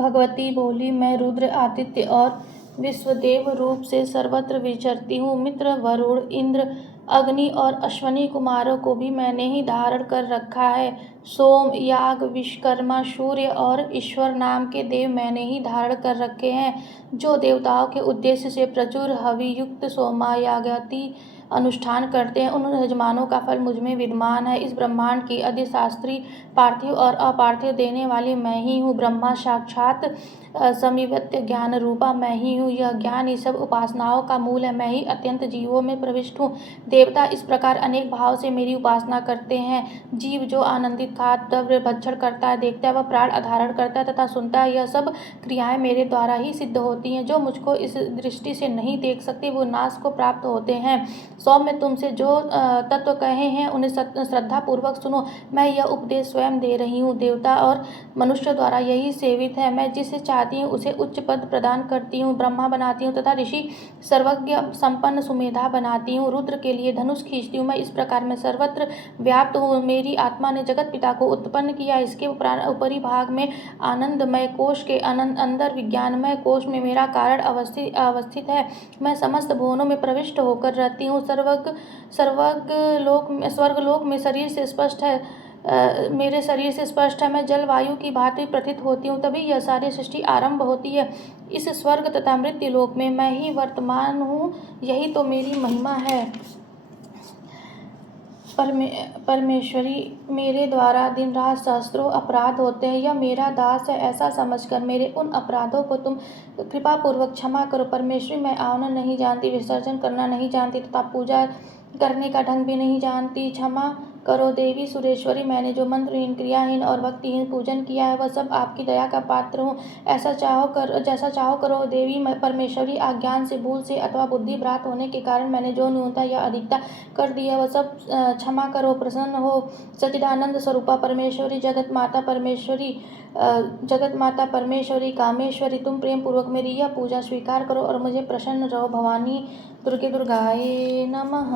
भगवती बोली, मैं रुद्र, आदित्य और विश्वदेव रूप से सर्वत्र विचरती हूँ। मित्र, वरुण, इंद्र, अग्नि और अश्वनी कुमारों को भी मैंने ही धारण कर रखा है। सोम, याग, विश्वकर्मा, सूर्य और ईश्वर नाम के देव मैंने ही धारण कर रखे हैं। जो देवताओं के उद्देश्य से प्रचुर हवि युक्त सोमयागादि अनुष्ठान करते हैं, उन यजमानों का फल मुझ में विद्यमान है। इस ब्रह्मांड की अधिशास्त्री, पार्थिव और अपार्थिव देने वाली मैं ही हूँ। ब्रह्मा साक्षात समिवत्य ज्ञान रूपा मैं ही हूँ। यह ज्ञान ही सब उपासनाओं का मूल है। मैं ही अत्यंत जीवों में प्रविष्ट हूँ। देवता इस प्रकार अनेक भाव से मेरी उपासना करते हैं। जीव जो आनंदित खाद्य द्रव्य भक्षण करता है, देखता है, वह प्राण धारण करता है तथा सुनता है, यह सब क्रियाएं मेरे द्वारा ही सिद्ध होती हैं। जो मुझको इस दृष्टि से नहीं देख सकते, वो नाश को प्राप्त होते हैं। सौम्य, तुमसे जो तत्व कहे हैं उन्हें श्रद्धा पूर्वक सुनो। मैं यह उपदेश स्वयं दे रही हूँ। देवता और मनुष्य द्वारा यही सेवित है। मैं जिसे चाहती हूँ उसे उच्च पद प्रदान करती हूँ, ब्रह्मा बनाती हूँ तथा ऋषि सर्वज्ञ संपन्न सुमेधा बनाती हूँ। रुद्र के लिए धनुष खींचती हूँ। मैं इस प्रकार में सर्वत्र व्याप्त हूँ। मेरी आत्मा ने जगत पिता को उत्पन्न किया। इसके ऊपरी भाग में आनंदमय कोश के अंदर विज्ञानमय कोश में मेरा कारण अवस्थित है। मैं समस्त भुवनों में प्रविष्ट होकर रहती हूँ। स्वर्गलोक में शरीर से स्पष्ट है, मेरे शरीर से स्पष्ट है। मैं जलवायु की भांति प्रतीत होती हूँ, तभी यह सारी सृष्टि आरंभ होती है। इस स्वर्ग तथा मृत्यु लोक में मैं ही वर्तमान हूँ। यही तो मेरी महिमा है। परमेश्वरी, मेरे द्वारा दिन रात सहस्त्रों अपराध होते हैं। यह मेरा दास है ऐसा समझकर मेरे उन अपराधों को तुम कृपा पूर्वक क्षमा करो। परमेश्वरी, मैं आवन नहीं जानती, विसर्जन करना नहीं जानती तथा पूजा करने का ढंग भी नहीं जानती। क्षमा करो देवी सुरेश्वरी, मैंने जो मंत्रहीन, क्रियाहीन और भक्तिहीन पूजन किया है, वह सब आपकी दया का पात्र हूँ। जैसा चाहो करो देवी परमेश्वरी। अज्ञान से, भूल से अथवा बुद्धि भ्रांत होने के कारण मैंने जो न्यूनता या अधिकता कर दी है, वह सब क्षमा करो। प्रसन्न हो सच्चिदानंद स्वरूपा परमेश्वरी, जगत माता परमेश्वरी, कामेश्वरी, तुम प्रेम पूर्वक मेरी यह पूजा स्वीकार करो और मुझे प्रसन्न रहो। भवानी दुर्गाये नमः।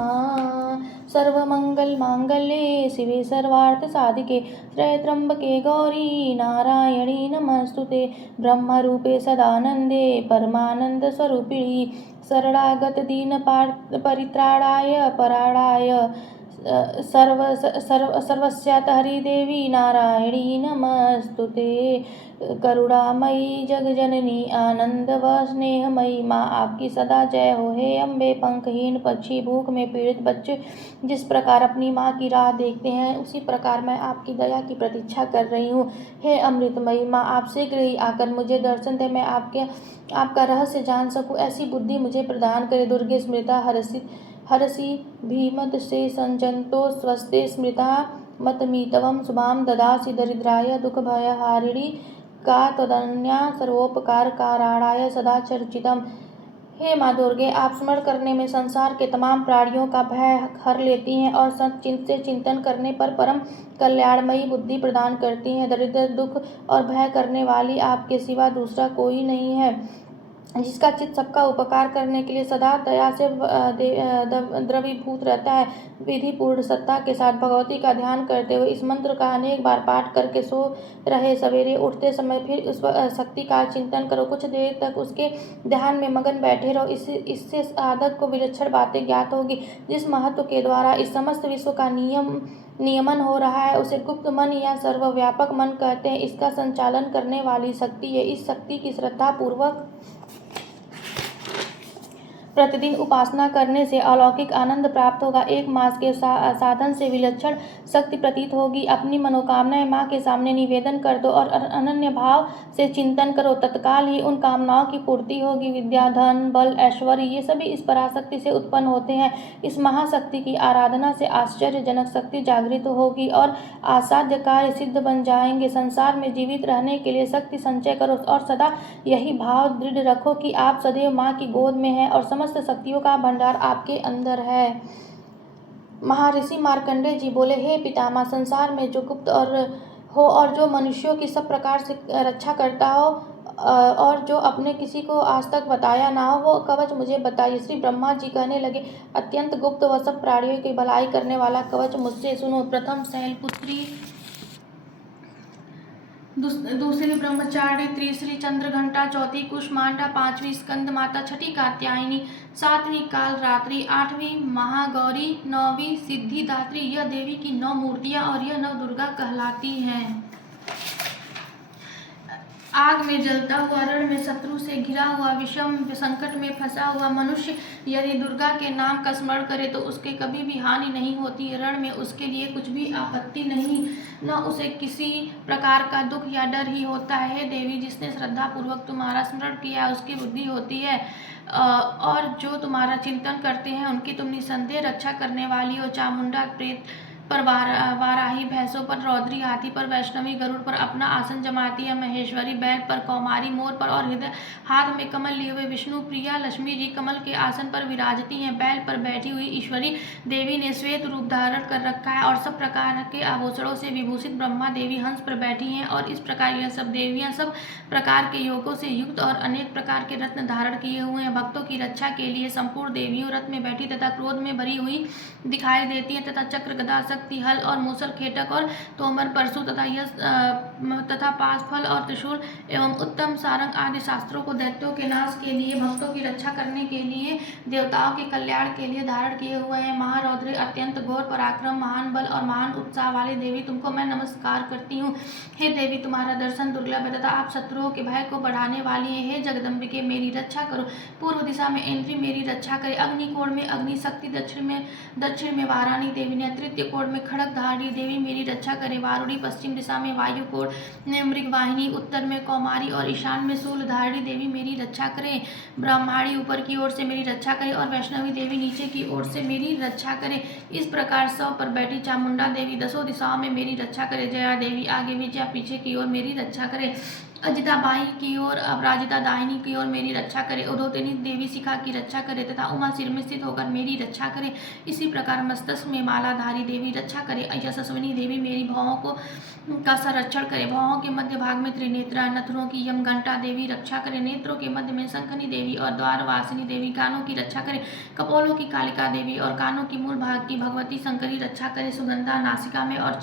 सर्वमंगल मांगल्ये शिवे सर्वार्थ साधिके, त्रयत्रंबके गौरी नारायणी नमस्तुते। ब्रह्म रूपे सदानंदे परमानंद स्वरूपिणी, शरणागत दीन परित्राणाय पराणाय सर्वस्यात हरिदेवी नारायणी नमस्तुते। करुणामयी जगजननी आनंद व स्नेहमयी माँ, आपकी सदा जय हो। हे अम्बे, पंखहीन पक्षी, भूख में पीड़ित बच्चे जिस प्रकार अपनी माँ की राह देखते हैं, उसी प्रकार मैं आपकी दया की प्रतीक्षा कर रही हूँ। हे अमृतमयी माँ, आप शीघ्र ही आकर मुझे दर्शन दें, मैं आपका रहस्य जान सकूँ, ऐसी बुद्धि मुझे प्रदान करे। दुर्गे स्मृता हरसि भीमत से संजंतो स्वस्ते स्मृता मतमीतवम शुभाम ददासि दरिद्राय दुःखभयहारिणी का तदन्या सर्वोपकार कारणाय सदा चर्चितम। हे माँ दुर्गे, आप स्मरण करने में संसार के तमाम प्राणियों का भय हर लेती हैं और से चिंतन करने पर परम कल्याणमयी बुद्धि प्रदान करती हैं। दरिद्र, दुख और भय करने वाली आपके सिवा दूसरा कोई नहीं है, जिसका चित्त सबका उपकार करने के लिए सदा दया से द्रवीभूत रहता है। विधि पूर्ण सत्ता के साथ भगवती का ध्यान करते हुए इस मंत्र का अनेक बार पाठ करके सो रहे, सवेरे उठते समय फिर उस शक्ति का चिंतन करो। कुछ देर तक उसके ध्यान में मगन बैठे रहो। इससे साधक को विलक्षण बातें ज्ञात होगी। जिस महत्व के द्वारा इस समस्त विश्व का नियमन हो रहा है, उसे गुप्त मन या सर्वव्यापक मन कहते हैं। इसका संचालन करने वाली शक्ति है। इस शक्ति की श्रद्धा पूर्वक प्रतिदिन उपासना करने से अलौकिक आनंद प्राप्त होगा। एक मास के साधन से विलक्षण शक्ति प्रतीत होगी। अपनी मनोकामनाएं माँ के सामने निवेदन कर दो और अनन्य भाव से चिंतन करो, तत्काल ही उन कामनाओं की पूर्ति होगी। विद्या, धन, बल, ऐश्वर्य, ये सभी इस पराशक्ति से उत्पन्न होते हैं। इस महाशक्ति की आराधना से आश्चर्यजनक शक्ति जागृत होगी और असाध्य कार्य सिद्ध बन जाएंगे। संसार में जीवित रहने के लिए शक्ति संचय करो और सदा यही भाव दृढ़ रखो कि आप सदैव माँ की गोद में हैं और समस्त शक्तियों का भंडार आपके अंदर है। महर्षि मार्कंडेय जी बोले, हे पितामह, संसार में जो गुप्त और जो मनुष्यों की सब प्रकार से रक्षा करता हो और जो अपने किसी को आज तक बताया ना हो, वो कवच मुझे बताइए। श्री ब्रह्मा जी कहने लगे, अत्यंत गुप्त व सब प्राणियों की भलाई करने वाला कवच मुझसे सुनो। प्रथम शैलपुत्री दूसरी ब्रह्मचारिणी, तीसरी चंद्रघंटा, चौथी कुष्मांडा, पांचवी स्कंद माता, छठी कात्यायनी, सातवीं काल रात्रि, आठवीं महागौरी, नौवीं सिद्धिदात्री। यह देवी की 9 मूर्तियां और यह 9 दुर्गा कहलाती हैं। आग में जलता हुआ, रण में शत्रु से घिरा हुआ, विषम संकट में फंसा हुआ मनुष्य यदि दुर्गा के नाम का स्मरण करे तो उसके कभी भी हानि नहीं होती। रण में उसके लिए कुछ भी आपत्ति नहीं, न उसे किसी प्रकार का दुख या डर ही होता है। हे देवी, जिसने श्रद्धा पूर्वक तुम्हारा स्मरण किया उसकी बुद्धि होती है, और जो तुम्हारा चिंतन करते हैं उनकी तुम निसंदेह रक्षा करने वाली हो। चामुंडा प्रेत पर, वाराही भैंसों पर, रौद्री हाथी पर, वैष्णवी गरुड़ पर अपना आसन जमाती है। महेश्वरी बैल पर, कौमारी मोर पर और हृदय हाथ में कमल लिए हुए विष्णु प्रिया लक्ष्मी जी कमल के आसन पर विराजती हैं। बैल पर बैठी हुई ईश्वरी देवी ने श्वेत रूप धारण कर रखा है और सब प्रकार के आभूषणों से विभूषित ब्रह्मा देवी हंस पर बैठी हैं। और इस प्रकार यह सब देवियां सब प्रकार के योगों से युक्त और अनेक प्रकार के रत्न धारण किए हुए हैं। भक्तों की रक्षा के लिए संपूर्ण देवियों रथ में बैठी तथा क्रोध में भरी हुई दिखाई देती हैं, तथा चक्र, गदा, शक्ति, हल और मूसल, खेटक और तोमर, परशु तथा यश तथा पाशफल और त्रिशूल एवं उत्तम सारंग आदि शास्त्रों को दैत्यों के नाश के लिए, भक्तों की रक्षा करने के लिए, देवताओं के कल्याण के लिए धारण किए हुए हैं। महारौद्री, अत्यंत घोर पराक्रम, महान बल और महान उत्साह वाली देवी, तुमको मैं नमस्कार करती हूँ। हे देवी, तुम्हारा दर्शन दुर्लभ है तथा आप शत्रुओं के भय को बढ़ाने वाली है। हे जगदम्बिके, मेरी रक्षा करो। पूर्व दिशा में इंद्री मेरी रक्षा करे। अग्निकोण में अग्नि शक्ति, दक्षिण में वाराणी देवी ने, तृतीय कोण में खड़गधारी देवी मेरी रक्षा करे। वारुणी, पश्चिम दिशा में वायु कोण में मृगवाहिनी, उत्तर में कौमारी और ईशान में शूलधारी देवी मेरी रक्षा करे। ब्रह्माणी ऊपर की ओर से मेरी रक्षा करे और वैष्णवी देवी नीचे की ओर से मेरी रक्षा करे। इस प्रकार सौ पर बैठी चामुंडा देवी दसों दिशाओं में मेरी रक्षा करे। जया देवी आगे, विजया पीछे की ओर मेरी रक्षा करे। अजिता बाई की ओर, अपराजिता दाहिनी की ओर मेरी रक्षा करे। उदोतिनी देवी शिखा की रक्षा करे तथा उमा सिर में स्थित होकर मेरी रक्षा करे। इसी प्रकार मस्तक में मालाधारी देवी रक्षा करे। यशस्विनी देवी मेरी भौहों का संरक्षण करे। भौहों के मध्य भाग में त्रिनेत्रा, नथुनों की यमघंटा देवी रक्षा करे। नेत्रों के मध्य में शंखनी देवी और द्वारवासिनी देवी कानों की रक्षा करे। कपोलों की कालिका देवी और कानों की मूल भाग की भगवती शंकरी रक्षा करे। सुगंधा नासिका में और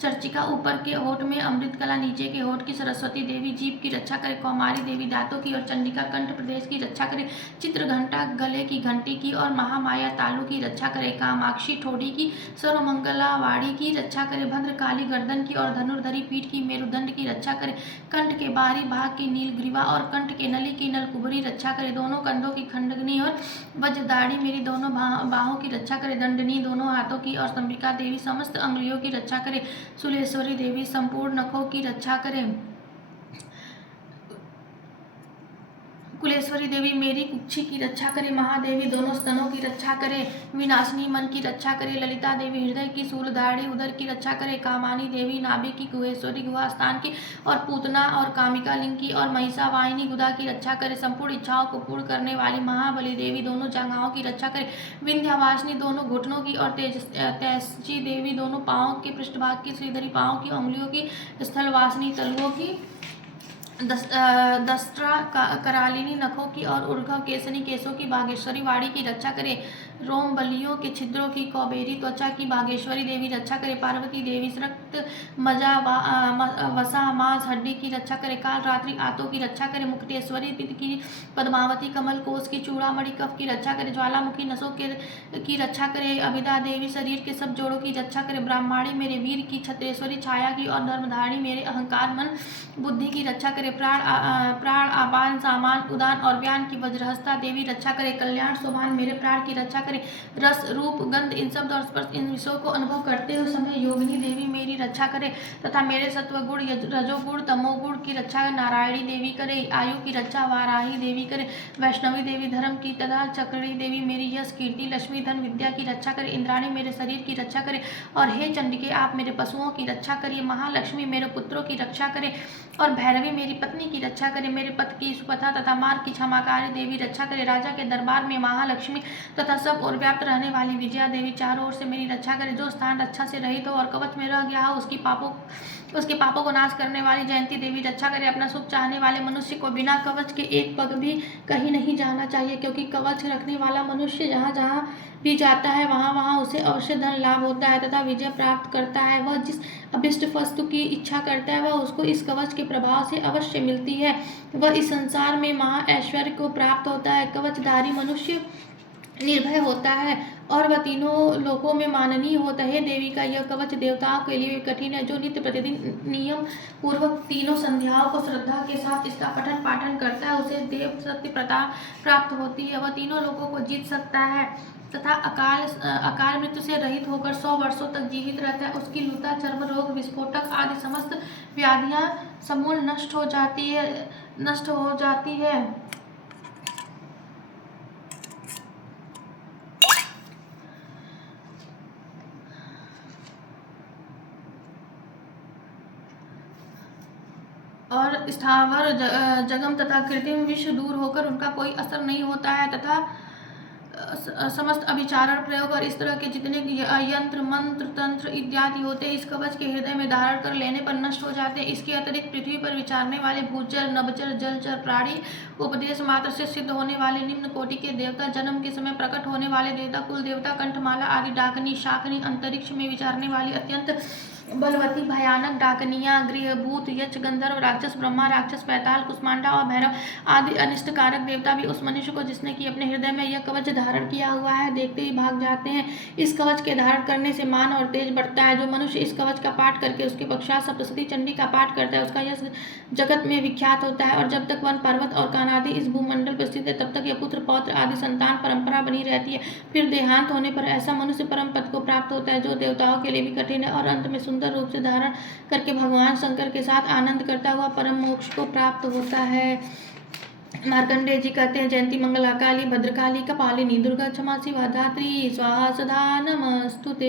चर्चिका ऊपर के होठ में, अमृत कला नीचे के होठ की सरस्वती देवी जीभ की रक्षा करे। कौमारी देवी दांतों की और चंडिका कंठ प्रदेश की रक्षा करे। चित्रघंटा गले की घंटी की और महामाया तालु की रक्षा करे। कामाक्षी ठोड़ी की, सर्वमंगला वाड़ी की रक्षा करे। भद्रकाली गर्दन की और धनुर्धरी पीठ की, मेरुदंड की रक्षा करे। कंठ के बाहरी भाग की नीलग्रीवा और कंठ के नली की नलकुबरी रक्षा करे। दोनों कंधों की खंडग्नि और वज्रदाढ़ी मेरी दोनों बाहों की रक्षा करे। दंडनी दोनों हाथों की और संबिका देवी समस्त अंगुलियों की रक्षा करे। सुलेश्वरी देवी संपूर्ण नखों की रक्षा करे। कुलेश्वरी देवी मेरी कुक्षी की रक्षा करे। महादेवी दोनों स्तनों की रक्षा करे। विनाशिनी मन की रक्षा करे। ललिता देवी हृदय की, शूलधारी उदर की रक्षा करे। कामानी देवी नाभि की, गुहेश्वरी गुहा स्थान की और पूतना और कामिका लिंग की और महिषावाहिनी गुदा की रक्षा करे। संपूर्ण इच्छाओं को पूर्ण करने वाली महाबली देवी दोनों जांघाओं की रक्षा करे। विंध्यवासिनी दोनों घुटनों की और तेजस्वी देवी दोनों पांवों के पृष्ठभाग की, श्रीधरी पांवों की, उंगलियों की, स्थलवासिनी तलुओं की, दस्त्रा करालिनी नखों की और ऊर्ध्व केसनी केशों की, बागेश्वरी वाड़ी की रक्षा करे। रोम बलियों के छिद्रों की, कौबेरी त्वचा की बागेश्वरी देवी रक्षा करे। पार्वती देवी रक्त, मजा, वसा, मांस, हड्डी की रक्षा करे। काल रात्रि आतों की रक्षा करे। मुक्तेश्वरी की, पद्मावती कमल कोष की, चूड़ामणि कफ की रक्षा करे। ज्वालामुखी नसों की रक्षा करे। अभिदा देवी शरीर के सब जोड़ों की रक्षा करे। ब्राह्मणी मेरे वीर की, छत्रेश्वरी छाया की और धर्मधारिणी मेरे अहंकार मन बुद्धि की रक्षा करे। प्राण आपान सामान उदान और व्यान की वज्रहस्ता देवी रक्षा करे। कल्याण शोभान मेरे प्राण की रक्षा करे। रस, रूप, गंध, इन शब्द और स्पर्श इन विषयों को अनुभव करते हुए समय योगिनी देवी मेरी रक्षा करे तथा मेरे सत्व गुण, रजोगुण, तमोगुण की रक्षा नारायणी देवी करे। आयु की रक्षा वाराही देवी करे। वैष्णवी देवी धर्म की तथा चक्रणी देवी मेरी यश, कीर्ति, लक्ष्मी, धन, विद्या की रक्षा करे। इंद्राणी मेरे शरीर की रक्षा करे। और हे चंडिके, आप मेरे पशुओं की रक्षा करिए। महालक्ष्मी मेरे पुत्रों की रक्षा करे और भैरवी मेरी पत्नी की रक्षा करे। मेरे पति की सुपथा तथा मार्ग की क्षमाकारी देवी रक्षा करे। राजा के दरबार में महालक्ष्मी तथा सब और व्याप्त रहने वाली विजया देवी चारों ओर से मेरी रक्षा करे। जो स्थान रक्षा से रहित हो और कवच में रह गया हो उसकी पापों उसके पापों को नाश करने वाली जयंती देवी रक्षा करे। अपना सुख चाहने वाले मनुष्य को बिना कवच के एक पग भी कहीं नहीं जाना चाहिए, क्योंकि कवच रखने वाला मनुष्य जहाँ जहाँ भी जाता है वहाँ वहाँ उसे अवश्य धन लाभ होता है तथा विजय प्राप्त करता है। वह जिस अभिष्ट वस्तु की इच्छा करता है वह उसको इस कवच के प्रभाव से अवश्य मिलती है। वह इस संसार में महा ऐश्वर्य को प्राप्त होता है। कवचधारी मनुष्य निर्भय होता है और वह तीनों लोकों में माननीय होता है। देवी का यह कवच देवताओं के लिए कठिन है। जो नित्य प्रतिदिन नियम पूर्वक तीनों संध्याओं को श्रद्धा के साथ इसका पठन पाठन करता है उसे देव सत्य प्रताप प्राप्त होती है। वह तीनों लोगों को जीत सकता है तथा अकाल मृत्यु से रहित होकर 100 वर्षों तक जीवित रहता है। उसकी लूता, चर्म रोग, विस्फोटक आदि समस्त व्याधियां समूल नष्ट हो जाती है। और स्थावर जगम तथा कृत्रिम विष दूर होकर उनका कोई असर नहीं होता है तथा समस्त अभिचारण प्रयोग और इस तरह के जितने यंत्र मंत्र तंत्र इत्यादि होते हैं इस कवच के हृदय में धारण कर लेने पर नष्ट हो जाते हैं। इसके अतिरिक्त पृथ्वी पर विचारने वाले भूचर, नभचर, जलचर प्राणी, उपदेश मात्र से सिद्ध होने वाले निम्न कोटि के देवता, जन्म के समय प्रकट होने वाले देवता, कुल देवता, कंठमाला आदि डाकनी, शाकनी, अंतरिक्ष में विचारने वाली अत्यंत बलवती भयानक डाकनियां, गृहभूत, यक्ष, गंधर्व, राक्षस, ब्रह्मा, राक्षस, पैताल, कुष्मांडा और भैरव आदि अनिष्टकारक देवता भी उस मनुष्य को जिसने कि अपने हृदय में यह कवच धारण किया हुआ है देखते ही भाग जाते हैं। इस कवच के धारण करने से मान और तेज बढ़ता है। जो मनुष्य इस कवच का पाठ करके उसके पश्चात सप्तशती चंडी का पाठ करता है उसका यश जगत में विख्यात होता है। और जब तक वन पर्वत और कानादि इस भूमंडल पर स्थित है तब तक यह पुत्र पौत्र आदि संतान परंपरा बनी रहती है। फिर देहांत होने पर ऐसा मनुष्य परम पद को प्राप्त होता है जो देवताओं के लिए भी कठिन है और अंत में सुंदर रूप से धारण करके भगवान शंकर के साथ आनंद करता हुआ परम मोक्ष को प्राप्त होता है। मार्कंडेय जी कहते हैं, जयंती मंगला काली भद्रकाली कपालिनी दुर्गा क्षमा शिवा धात्री स्वाहा सदा नमस्तुते।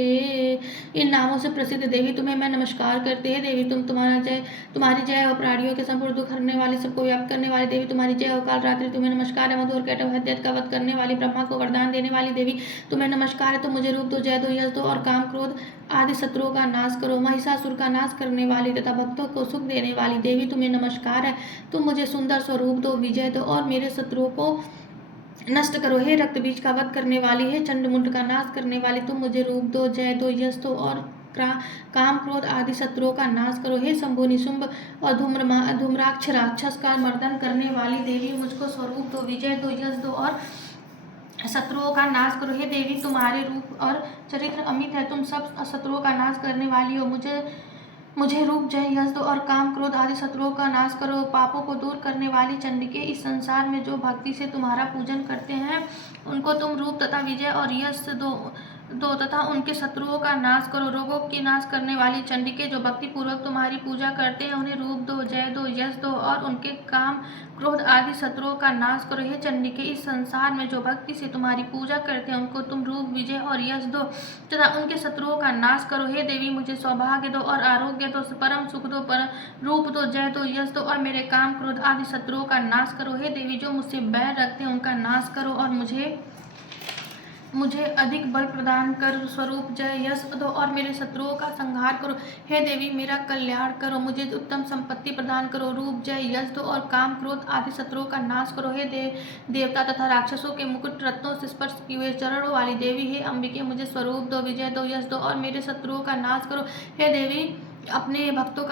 इन नामों से प्रसिद्ध देवी तुम्हें मैं नमस्कार करते हैं। देवी तुम्हारी जय हो। प्राणियों के संपूर्ण दुख हरने वाली, सबको व्याप्त करने वाली देवी तुम्हारी जय हो। काल रात्रि तुम्हें नमस्कार है। मधुर कैटव हत्या का वध करने वाली, ब्रह्मा को वरदान देने वाली देवी तुम्हें नमस्कार है। तुम मुझे रूप दो, जय दो, यश दो और काम क्रोध आदि शत्रुओं का नाश करो। महिषासुर का नाश करने वाली तथा भक्तों को सुख देने वाली देवी तुम्हें नमस्कार है। तुम मुझे सुंदर स्वरूप दो, विजय दो और मेरे शत्रुओं को नष्ट करो। हे रक्त बीज का वध करने वाली, हे चंड मुंड का नाश करने वाली, तुम मुझे रूप दो, जय दो, यश दो और काम क्रोध आदि शत्रुओं का नाश करो। हे शंभु निशुंभ और धूम्राक्ष राक्षस का मर्दन करने वाली देवी मुझको स्वरूप दो, विजय दो, यश दो और शत्रुओं का नाश करो। हे देवी तुम्हारे रूप और चरित्र अमित है, तुम सब शत्रुओं का नाश करने वाली हो। मुझे रूप, जय, यश दो और काम क्रोध आदि शत्रुओं का नाश करो। पापों को दूर करने वाली चंडिके, इस संसार में जो भक्ति से तुम्हारा पूजन करते हैं उनको तुम रूप तथा विजय और यश दो तथा उनके शत्रुओं का नाश करो। रोगों की नाश करने वाली चंडिके, जो भक्ति पूर्वक तुम्हारी पूजा करते हैं उन्हें रूप दो, जय दो, यश दो और उनके काम क्रोध आदि शत्रुओं का नाश करो। हे चंडिके, इस संसार में जो भक्ति से तुम्हारी पूजा करते हैं उनको तुम रूप, विजय और यश दो तथा उनके शत्रुओं का नाश करो। हे देवी, मुझे सौभाग्य दो और आरोग्य दो, परम सुख दो, परम रूप दो, जय दो, यश दो और मेरे काम क्रोध आदि शत्रुओं का नाश करो। हे देवी, जो मुझसे बैर रखते हैं उनका नाश करो और मुझे अधिक बल प्रदान कर, स्वरूप, जय, यश दो और मेरे शत्रुओं का संहार करो। हे देवी, मेरा कल्याण करो, मुझे उत्तम संपत्ति प्रदान करो, रूप, जय, यश दो और काम क्रोध आदि शत्रुओं का नाश करो। हे देवता तथा राक्षसों के मुकुट रत्नों से स्पर्श किए हुए चरणों वाली देवी, हे अंबिके, मुझे स्वरूप दो, विजय दो, यश दो और मेरे शत्रुओं का नाश करो। हे देवी, अपने भक्तों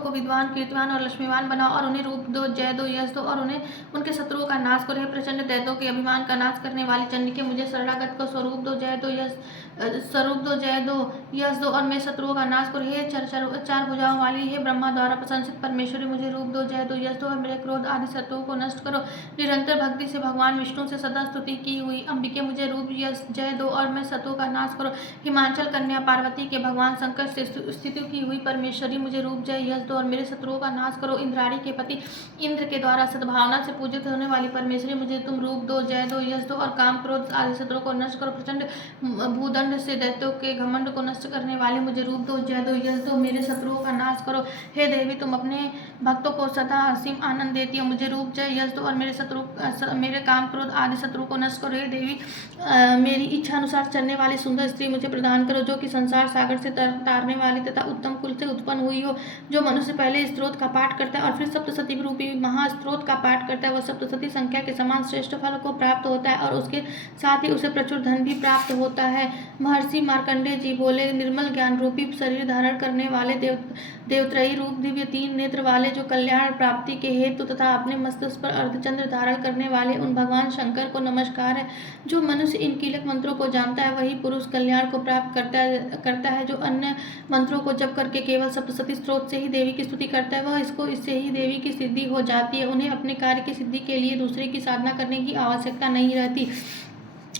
को विद्वान, कीर्तिवान और लक्ष्मीवान बनाओ और उन्हें रूप दो, जय दो, यश दो और उन्हें उनके शत्रुओं का नाश करो। हे प्रचंड दैत्यों के अभिमान का नाश करने वाली चंडिके, मुझे शरणागत को स्वरूप दो, जय दो, यश दो और मेरे शत्रुओं का नाश करो। हे चार भुजाओं वाली, हे ब्रह्मा द्वारा प्रशंसित परमेश्वरी, मुझे रूप दो, जय दो, यश दो और मेरे क्रोध आदि शत्रुओं को नष्ट करो। निरंतर भक्ति से भगवान विष्णु से सदा स्तुति की हुई अंबिके, मुझे रूप, यश, जय दो और मेरे शत्रुओं का नाश करो। हिमाचल कन्या पार्वती के भगवान शंकर से स्थिति की हुई परमेश्वरी, मुझे रूप, जय, यश दो और मेरे शत्रुओं का नाश करो। इंद्राणी के पति इंद्र के द्वारा सद्भावना से पूजित होने वाली परमेश्वरी, मुझे तुम रूप दो, जय दो, यश दो और काम क्रोध आदि शत्रुओं को नष्ट करो। प्रचंड भूदंड से दैत्यों के घमंड को नष्ट करने वाले, मुझे रूप दो, जय दो, यश दो, मेरे शत्रुओं का नाश करो। हे देवी, तुम अपने भक्तों को सदा असीम आनंद देती हो, मुझे रूप, जय, यश दो और मेरे काम क्रोध आदि शत्रुओं को नष्ट करो। हे देवी, मेरी इच्छा अनुसार चलने वाली सुंदर स्त्री मुझे प्रदान करो, जो कि संसार सागर से तारने वाली बलशाली तथा उत्तम कुल से उत्पन्न हुई हो। जो मनुष्य पहले स्त्रोत का पाठ करता है और फिर सप्तशती रूपी महास्त्रोत का पाठ करता है, वह सप्तशती संख्या के समान श्रेष्ठ फल को प्राप्त होता है और उसके साथ ही उसे प्रचुर धन भी प्राप्त होता है। महर्षि मार्कंडेय जी बोले, निर्मल ज्ञान रूपी शरीर धारण करने वाले देवत्रयी रूप दिव्य 3 नेत्र वाले, जो कल्याण प्राप्ति के हेतु तथा अपने मस्तक पर अर्धचंद्र धारण करने वाले उन भगवान शंकर को नमस्कार है। जो मनुष्य इन कीलक मंत्रों को जानता है, वही पुरुष कल्याण को प्राप्त करता है। जो अन्य मंत्रों को जप करके केवल सप्तशती स्त्रोत से ही देवी की स्तुति करता है, वह इससे ही देवी की सिद्धि हो जाती है। उन्हें अपने कार्य की सिद्धि के लिए दूसरे की साधना करने की आवश्यकता नहीं रहती।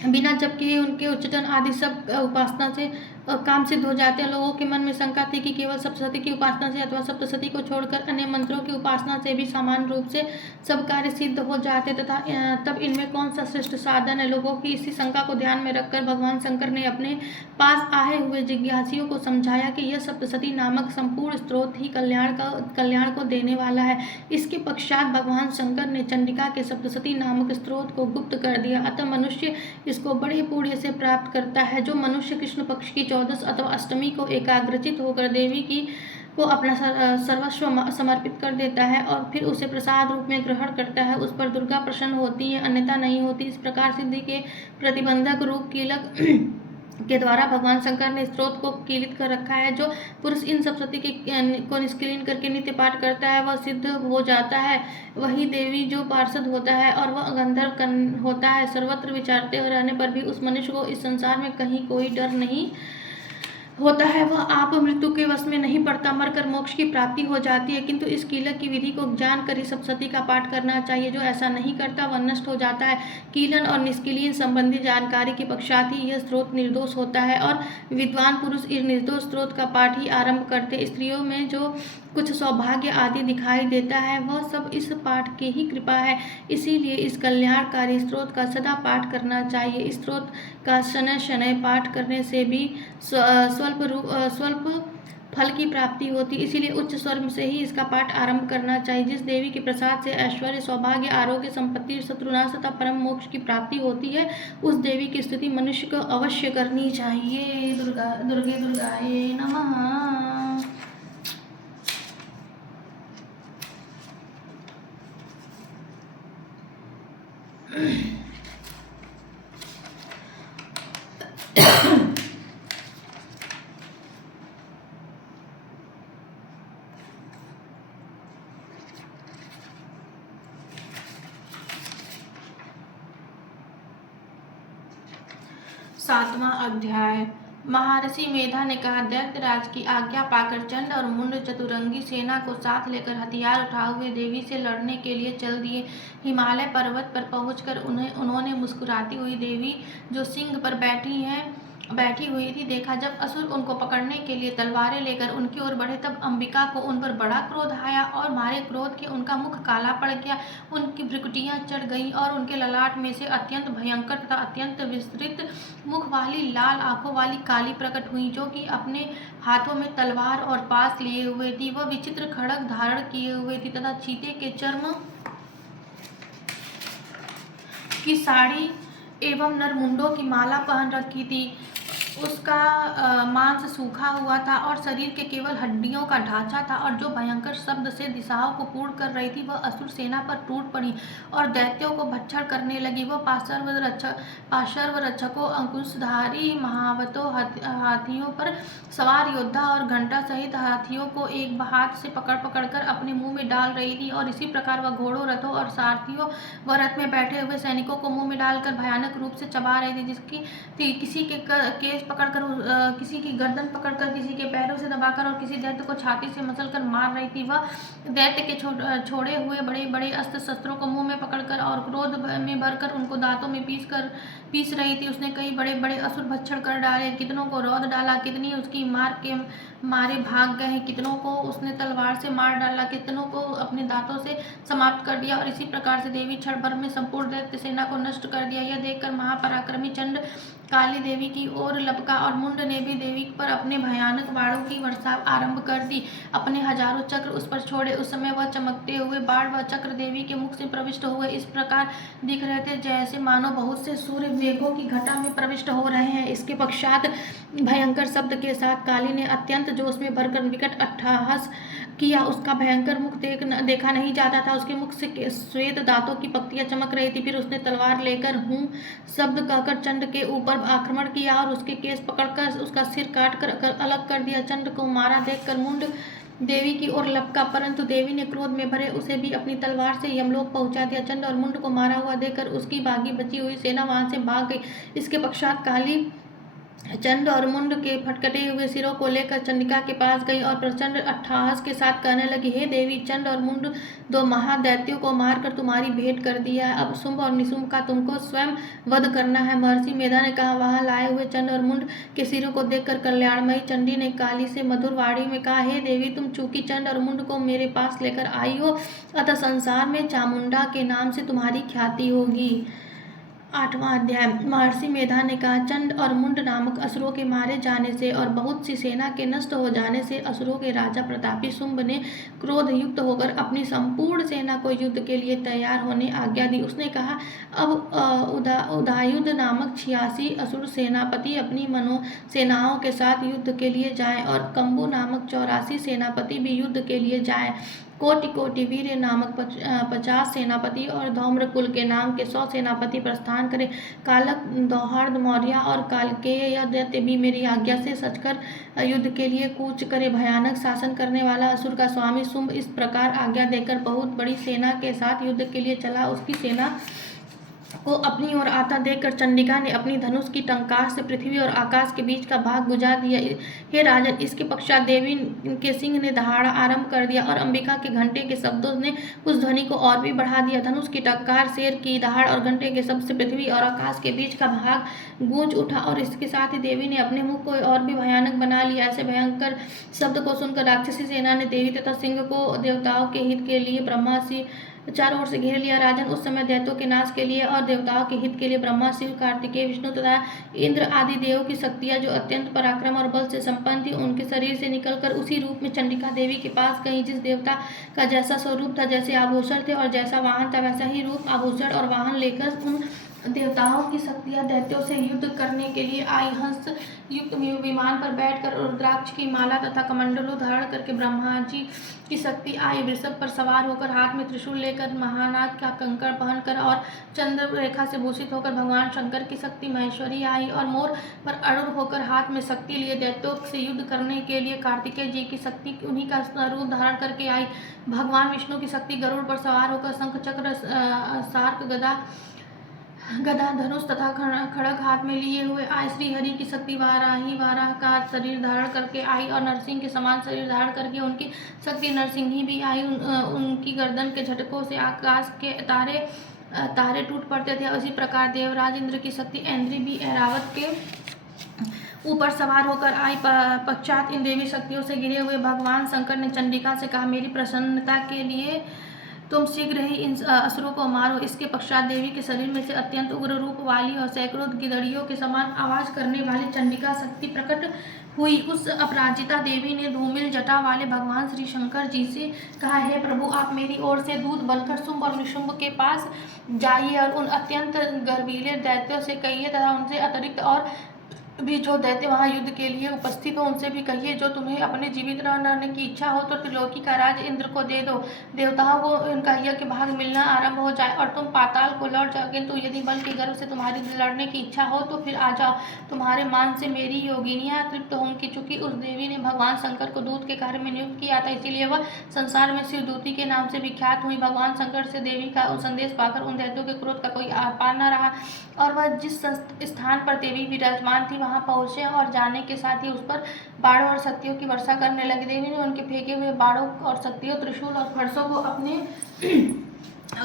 बिना जप किए उनके उच्चाटन आदि सब उपासना से काम सिद्ध हो जाते हैं। लोगों के मन में शंका थी कि केवल सप्तशती की उपासना से अथवा सप्तशती को छोड़कर अन्य मंत्रों की उपासना से भी समान रूप से सब कार्य सिद्ध हो जाते तथा तब इनमें कौन सा श्रेष्ठ साधन है। लोगों की इसी शंका को ध्यान में रखकर भगवान शंकर ने अपने पास आए हुए जिज्ञासियों को समझाया कि यह सप्तशती नामक संपूर्ण स्त्रोत ही कल्याण को देने वाला है। इसके पश्चात भगवान शंकर ने चंडिका के सप्तशती नामक स्त्रोत को गुप्त कर दिया। अतः मनुष्य इसको बड़े पुण्य से प्राप्त करता है। जो मनुष्य कृष्ण पक्ष की 14 अथवा अष्टमी को एकाग्रचित होकर देवी की को अपना सर्वस्व समर्पित कर देता है और फिर उसे प्रसाद रूप में ग्रहण करता है, उस पर दुर्गा प्रसन्न होती है, अन्यथा नहीं होती। इस प्रकार सिद्धि के प्रतिबंधक रूप कीलक के द्वारा भगवान शंकर ने स्त्रोत को कीलित कर रखा है। जो पुरुष इन सप्तशती को निष्क्रिय करके नित्य पाठ करता है, वह सिद्ध हो जाता है। वही देवी जो पार्षद होता है और वह गंधर्व होता है। सर्वत्र विचरते रहने पर भी उस मनुष्य को इस संसार में कहीं कोई डर नहीं होता है। वह आप मृत्यु के वश में नहीं पड़ता, मरकर मोक्ष की प्राप्ति हो जाती है। किंतु इस कीलक की विधि को जानकर ही सप्तशती का पाठ करना चाहिए। जो ऐसा नहीं करता वह नष्ट हो जाता है। कीलन और निष्कीलन संबंधी जानकारी के पश्चात ही यह स्त्रोत निर्दोष होता है और विद्वान पुरुष इस निर्दोष स्त्रोत का पाठ ही आरंभ करते। स्त्रियों में जो कुछ सौभाग्य आदि दिखाई देता है, वह सब इस पाठ की ही कृपा है। इसीलिए इस कल्याणकारी स्त्रोत का सदा पाठ करना चाहिए। इस स्त्रोत का शनय शनय पाठ करने से भी स्वल्प फल की प्राप्ति होती। इसीलिए उच्च स्वर से ही इसका पाठ आरंभ करना चाहिए। जिस देवी के प्रसाद से ऐश्वर्य, सौभाग्य, आरोग्य, संपत्ति, शत्रुनाश तथा परम मोक्ष की प्राप्ति होती है, उस देवी की स्तुति मनुष्य को अवश्य करनी चाहिए। दुर्गे दुर्गाये नमः। सातवां अध्याय। महर्षि मेधा ने कहा, दैत्यराज की आज्ञा पाकर चंड और मुंड चतुरंगी सेना को साथ लेकर हथियार उठाए हुए देवी से लड़ने के लिए चल दिए। हिमालय पर्वत पर पहुंचकर उन्होंने मुस्कुराती हुई देवी जो सिंह पर बैठी हुई थी देखा। जब असुर उनको पकड़ने के लिए तलवारें लेकर उनकी ओर बढ़े, तब अंबिका को उन पर बड़ा क्रोध आया और मारे क्रोध के उनका मुख काला पड़ गया, उनकी भ्रुकुटियां चढ़ गईं और उनके ललाट में से अत्यंत भयंकर तथा अत्यंत विस्तृत मुख वाली लाल आंखों वाली काली प्रकट हुई, जो कि अपने हाथों में तलवार और पास लिए हुए थी। वह विचित्र खड्ग धारण किए हुए थी तथा चीते के चर्म की साड़ी एवं नरमुंडों की माला पहन रखी थी। उसका मांस सूखा हुआ था और शरीर के केवल हड्डियों का ढांचा था, और जो भयंकर शब्द से दिशाओं को पूर्ण कर रही थी, वह असुर सेना पर टूट पड़ी और दैत्यों को भक्षण करने लगी। वह पार्श्व रक्षकों, अंकुशधारी महावतों, हाथियों पर सवार योद्धा और घंटा सहित हाथियों को एक हाथ से पकड़ कर अपने मुंह में डाल रही थी, और इसी प्रकार वह घोड़ों, रथों और सारथियों व रथ में बैठे हुए सैनिकों को मुंह में डालकर भयानक रूप से चबा रही थी। जिसकी किसी के केस पकड़कर, किसी की गर्दन पकड़कर, किसी के पैरों से दबाकर और किसी दैत्य को छाती से मसलकर मार रही थी। वह दैत्य के छोड़े हुए बड़े बड़े अस्त्र शस्त्रों को मुंह में पकड़कर और क्रोध में भरकर उनको दांतों में पीस रही थी। उसने कई बड़े बड़े असुर भक्षण कर डाले, कितनों को रौंद डाला, कितनी उसकी मार के मारे भाग गए, कितनों को उसने तलवार से मार डाला, कितनों को अपने दांतों से समाप्त कर दिया, और इसी प्रकार से देवी क्षण भर में संपूर्ण दैत्य सेना को नष्ट कर दिया। यह देखकर महापराक्रमी चंड काली देवी की ओर लपका और मुंड ने भी देवी पर अपने भयानक बाणों की वर्षा आरंभ कर दी। अपने हजारों चक्र उस पर छोड़े। उस समय वह चमकते हुए बाण व चक्र देवी के मुख से प्रविष्ट हुए इस प्रकार दिख रहे थे जैसे मानो बहुत से सूर्य मेघों की घटा में प्रविष्ट हो रहे हैं। इसके पश्चात भयंकर शब्द के साथ काली ने अत्यंत जोश में भरकर विकट अट्टहास किया। उसका भयंकर मुख देखा नहीं जाता था। उसके मुख से श्वेत दांतों की पक्तियां चमक रही थी। फिर उसने तलवार लेकर हूं शब्द कहकर चंड के ऊपर आक्रमण किया और उसके केस पकड़कर उसका सिर काट कर अलग कर दिया। चंड को मारा देखकर मुंड देवी की ओर लपका, परंतु देवी ने क्रोध में भरे उसे भी अपनी तलवार से यमलोक पहुंचा दिया। चंड और मुंड को मारा हुआ देखकर उसकी बागी बची हुई सेना वहां से भाग गई। इसके पश्चात काली चंड और मुंड के फटकटे हुए सिरों को लेकर चंडिका के पास गई और प्रचंड अट्टहास के साथ कहने लगी, हे देवी, चंड और मुंड दो महादैत्यों को मारकर तुम्हारी भेंट कर दिया है। अब शुंभ और निशुंभ का तुमको स्वयं वध करना है। महर्षि मेधा ने कहा। वहां लाए हुए चंड और मुंड के सिरों को देखकर कल्याणमयी चंडी ने काली से मधुर वाणी में कहा, हे देवी, तुम चूंकि चंड और मुंड को मेरे पास लेकर आई हो, अतः संसार में चामुंडा के नाम से तुम्हारी ख्याति होगी। 8वां अध्याय। महर्षि मेधा ने कहा, चंड और मुंड नामक असुरों के मारे जाने से और बहुत सी सेना के नष्ट हो जाने से असुरों के राजा प्रतापी शुंभ ने क्रोध युक्त होकर अपनी संपूर्ण सेना को युद्ध के लिए तैयार होने आज्ञा दी। उसने कहा, अब उदायुध नामक 86 असुर सेनापति अपनी सेनाओं के साथ युद्ध के लिए जाएं और कंबु नामक 84 सेनापति भी युद्ध के लिए जाएं। कोटि कोटि वीर्य नामक 50 सेनापति और धौम्रकुल के नाम के 100 सेनापति प्रस्थान करें। कालक, दौहार्द, मौर्य और कालकेय यह दैत्य भी मेरी आज्ञा से सचकर युद्ध के लिए कूच करे। भयानक शासन करने वाला असुर का स्वामी शुंभ इस प्रकार आज्ञा देकर बहुत बड़ी सेना के साथ युद्ध के लिए चला। उसकी सेना को अपनी ओर आता देखकर चंडिका ने अपनी धनुष की टंकार से पृथ्वी और आकाश के बीच का भाग बुझा दिया। हे राजन, इसके पश्चात देवी के सिंह ने दहाड़ा आरंभ कर दिया और अंबिका के घंटे के शब्दों ने उस ध्वनि को और भी बढ़ा दिया। धनुष की टंकार, शेर की दहाड़ और घंटे के शब्द से पृथ्वी और आकाश के बीच का भाग गूंज उठा और इसके साथ ही देवी ने अपने मुख को और भी भयानक बना लिया। ऐसे भयंकर शब्द को सुनकर राक्षसी सेना ने देवी तथा सिंह को देवताओं के हित के लिए ब्रह्मा से चारों ओर से घेर लिया। राजन, उस समय दैत्यों के नाश के लिए और देवताओं के हित के लिए ब्रह्मा, शिव, कार्तिकेय, विष्णु तथा इंद्र आदि देवों की शक्तियां जो अत्यंत पराक्रम और बल से संपन्न थी उनके शरीर से निकलकर उसी रूप में चंडिका देवी के पास गई। जिस देवता का जैसा स्वरूप था, जैसे आभूषण थे और जैसा वाहन था, वैसा ही रूप, आभूषण और वाहन लेकर उन देवताओं की शक्तियां दैत्यों से युद्ध करने के लिए आई। हंस युक्त विमान पर बैठकर रुद्राक्ष की माला तथा कमंडलों धारण करके ब्रह्मा जी की शक्ति आई। वृषभ पर सवार होकर हाथ में त्रिशूल लेकर महानाग का कंकड़ पहनकर और चंद्र रेखा से भूषित होकर भगवान शंकर की शक्ति महेश्वरी आई और मोर पर अरुण होकर हाथ में शक्ति लिए दैत्यों से युद्ध करने के लिए कार्तिकेय जी की शक्ति उन्हीं का रूप धारण करके आई। भगवान विष्णु की शक्ति गरुड़ पर सवार होकर शंख, चक्र, सार्क, गदा, धनुष तथा खड़ग हाथ में लिए हुए आए। श्री हरि की शक्ति वाराही वाराह का शरीर धारण करके आई और नरसिंह के समान शरीर धारण करके उनकी शक्ति नरसिंही भी आई। उनकी गर्दन के झटकों से आकाश के तारे टूट पड़ते थे। उसी प्रकार देवराज इंद्र की शक्ति ऐन्द्री भी ऐरावत के ऊपर सवार होकर आई। पश्चात इन देवी शक्तियों से घिरे हुए भगवान शंकर ने चंडिका से कहा, मेरी प्रसन्नता के लिए तुम शीघ्र ही इन असुरों को मारो। इसके पश्चात देवी के शरीर में से अत्यंत उग्र रूप वाली और सैकड़ों गिदड़ियों के समान आवाज करने वाली चंडिका शक्ति प्रकट हुई। उस अपराजिता देवी ने धूमिल जटा वाले भगवान श्री शंकर जी से कहा, हे प्रभु, आप मेरी ओर से दूत बनकर शुंभ और निशुंभ के पास जाइए और उन अत्यंत गर्वीले दैत्यों से कहिए तथा उनसे अतिरिक्त और भी जो दैत्य वहाँ युद्ध के लिए उपस्थित हो उनसे भी कहिए, जो तुम्हें अपने जीवित रहने की इच्छा हो तो त्रिलोकी का राज इंद्र को दे दो। देवताओं को इनका यज्ञ भाग मिलना आरंभ हो जाए और तुम पाताल को लौट जाओ। किंतु यदि बल के गर्व से तुम्हारी लड़ने की इच्छा हो तो फिर आ जाओ। तुम्हारे मान से मेरी योगिनियाँ तृप्त होंगी। चूंकि उस देवी ने भगवान शंकर को दूत के कार्य में नियुक्त किया था, इसीलिए वह संसार में शिवदूती के नाम से विख्यात हुई। भगवान शंकर से देवी का संदेश पाकर उन दैत्यों के क्रोध का कोई आर पार न रहा और वह जिस स्थान पर देवी विराजमान थी वहां पहुंचे और जाने के साथ ही उस पर बाणों और शक्तियों की वर्षा करने लगी। देवी ने उनके फेंके हुए बाणों और शक्तियों, त्रिशूल और फरसों को अपने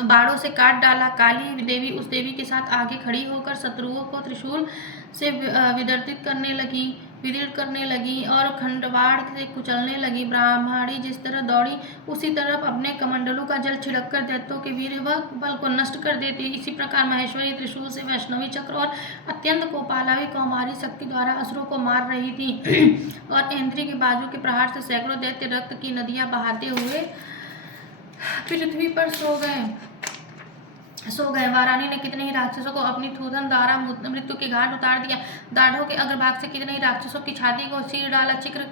बाणों से काट डाला। काली देवी उस देवी के साथ आगे खड़ी होकर शत्रुओं को त्रिशूल से विदर्तित करने लगी। विदीर्ण करने लगी और खंडवाड़ से कुचलने लगी। ब्राह्मणी जिस तरह दौड़ी उसी तरफ अपने कमंडलों का जल छिड़ककर दैत्यों के वीर व बल को नष्ट कर देती। इसी प्रकार महेश्वरी त्रिशूल से वैष्णवी चक्र और अत्यंत कोपालवी कौमारी शक्ति द्वारा असुरों को मार रही थी और इंद्री के बाजू के प्रहार से सैकड़ों दैत्य रक्त की नदियां बहाते हुए पृथ्वी पर सो गए। वाराणी ने कितने ही राक्षसों को अपनी थूथन द्वारा मृत्यु के घाट उतार दिया। दाढ़ों के अग्रभाग से कितने ही राक्षसों की छाती को चीर डाला। चक्र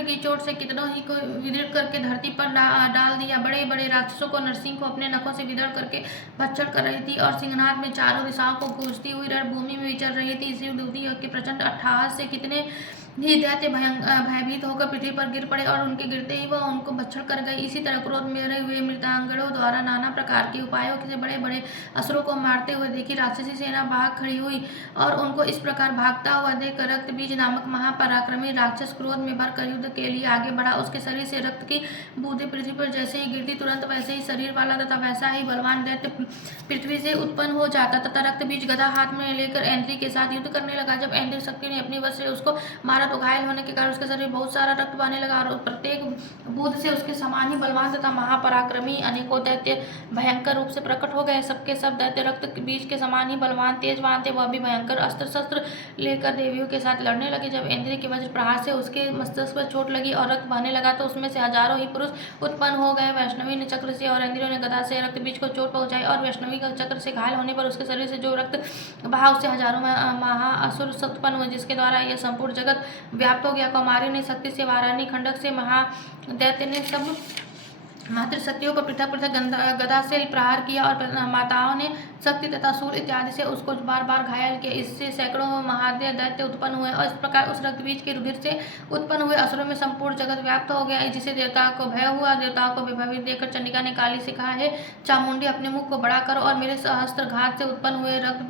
की चोट से कितनों ही को विदीर्ण करके धरती पर डाल दिया। बड़े बड़े राक्षसों को नरसिंह को अपने नखों से विदीर्ण करके भक्षण कर रही थी और सिंहनाद में चारों दिशाओं को गूंजती हुई रणभूमि में विचर रही थी। इसी युवती के प्रचंड अट्टहास से कितने ही दैत्य भयभीत होकर पृथ्वी पर गिर पड़े और उनके गिरते ही वह उनको भक्षण कर गई। इसी तरह क्रोध में हुए मृतांगणों द्वारा नाना प्रकार के उपायों से बड़े बड़े असुरों को मारते हुए देखी राक्षसी सेना भाग खड़ी हुई और उनको इस प्रकार भागता हुआ देख रक्त बीज नामक महापराक्रमी राक्षस क्रोध में भरकर युद्ध के लिए आगे बढ़ा। उसके शरीर से रक्त की बूंदें पृथ्वी पर जैसे ही गिरती तुरंत वैसे ही शरीर वाला तथा वैसा ही बलवान दैत्य पृथ्वी से उत्पन्न हो जाता तथा रक्त बीज गदा हाथ में लेकर इंद्री के साथ युद्ध करने लगा। जब इंद्र शक्ति ने अपनी वश से उसको मारा तो घायल होने के कारण उसके शरीर बहुत सारा रक्त बहने लगा और प्रत्येक बूंद से उसके समान ही बलवान तथा महापराक्रमी अनेकों दैत्य भयंकर रूप से प्रकट हो गए। सबके सब दैत्य रक्त बीज के समान ही बलवान तेजवान थे। वह भी भयंकर अस्त्र शस्त्र लेकर देवियों के साथ लड़ने लगे। जब इंद्र के वज्र प्रहार से उसके मस्तक पर चोट लगी और रक्त बहने लगा तो उसमें से हजारों ही पुरुष उत्पन्न हो गए। वैष्णवी ने चक्र से और इंद्रियों ने गदा से रक्त बीज को चोट पहुंचाई और वैष्णवी का चक्र से घायल होने पर उसके शरीर से जो रक्त बहा उससे हजारों महाअसुर उत्पन्न हुए जिसके द्वारा यह संपूर्ण जगत व्याप्त हो गया। कौमारी ने शक्ति से वाराणी खंडक से महादैत्य ने सब मातृशक्तियों को पृथक पृथक गदा से प्रहार किया और माताओं ने शक्ति तथा सूर इत्यादि से उसको बार बार घायल किया। इससे सैकड़ों महादेव दैत्य उत्पन्न हुए और इस प्रकार उस रक्त बीज के रुधिर से उत्पन्न हुए असुरों में संपूर्ण जगत व्याप्त हो गया जिसे देवताओं को भय हुआ। देवताओं को विभवित देखकर चंडिका ने काली से कहा, हे चामुंडी, अपने मुख को बड़ा करो और मेरे सहस्त्र घात से उत्पन्न हुए रक्त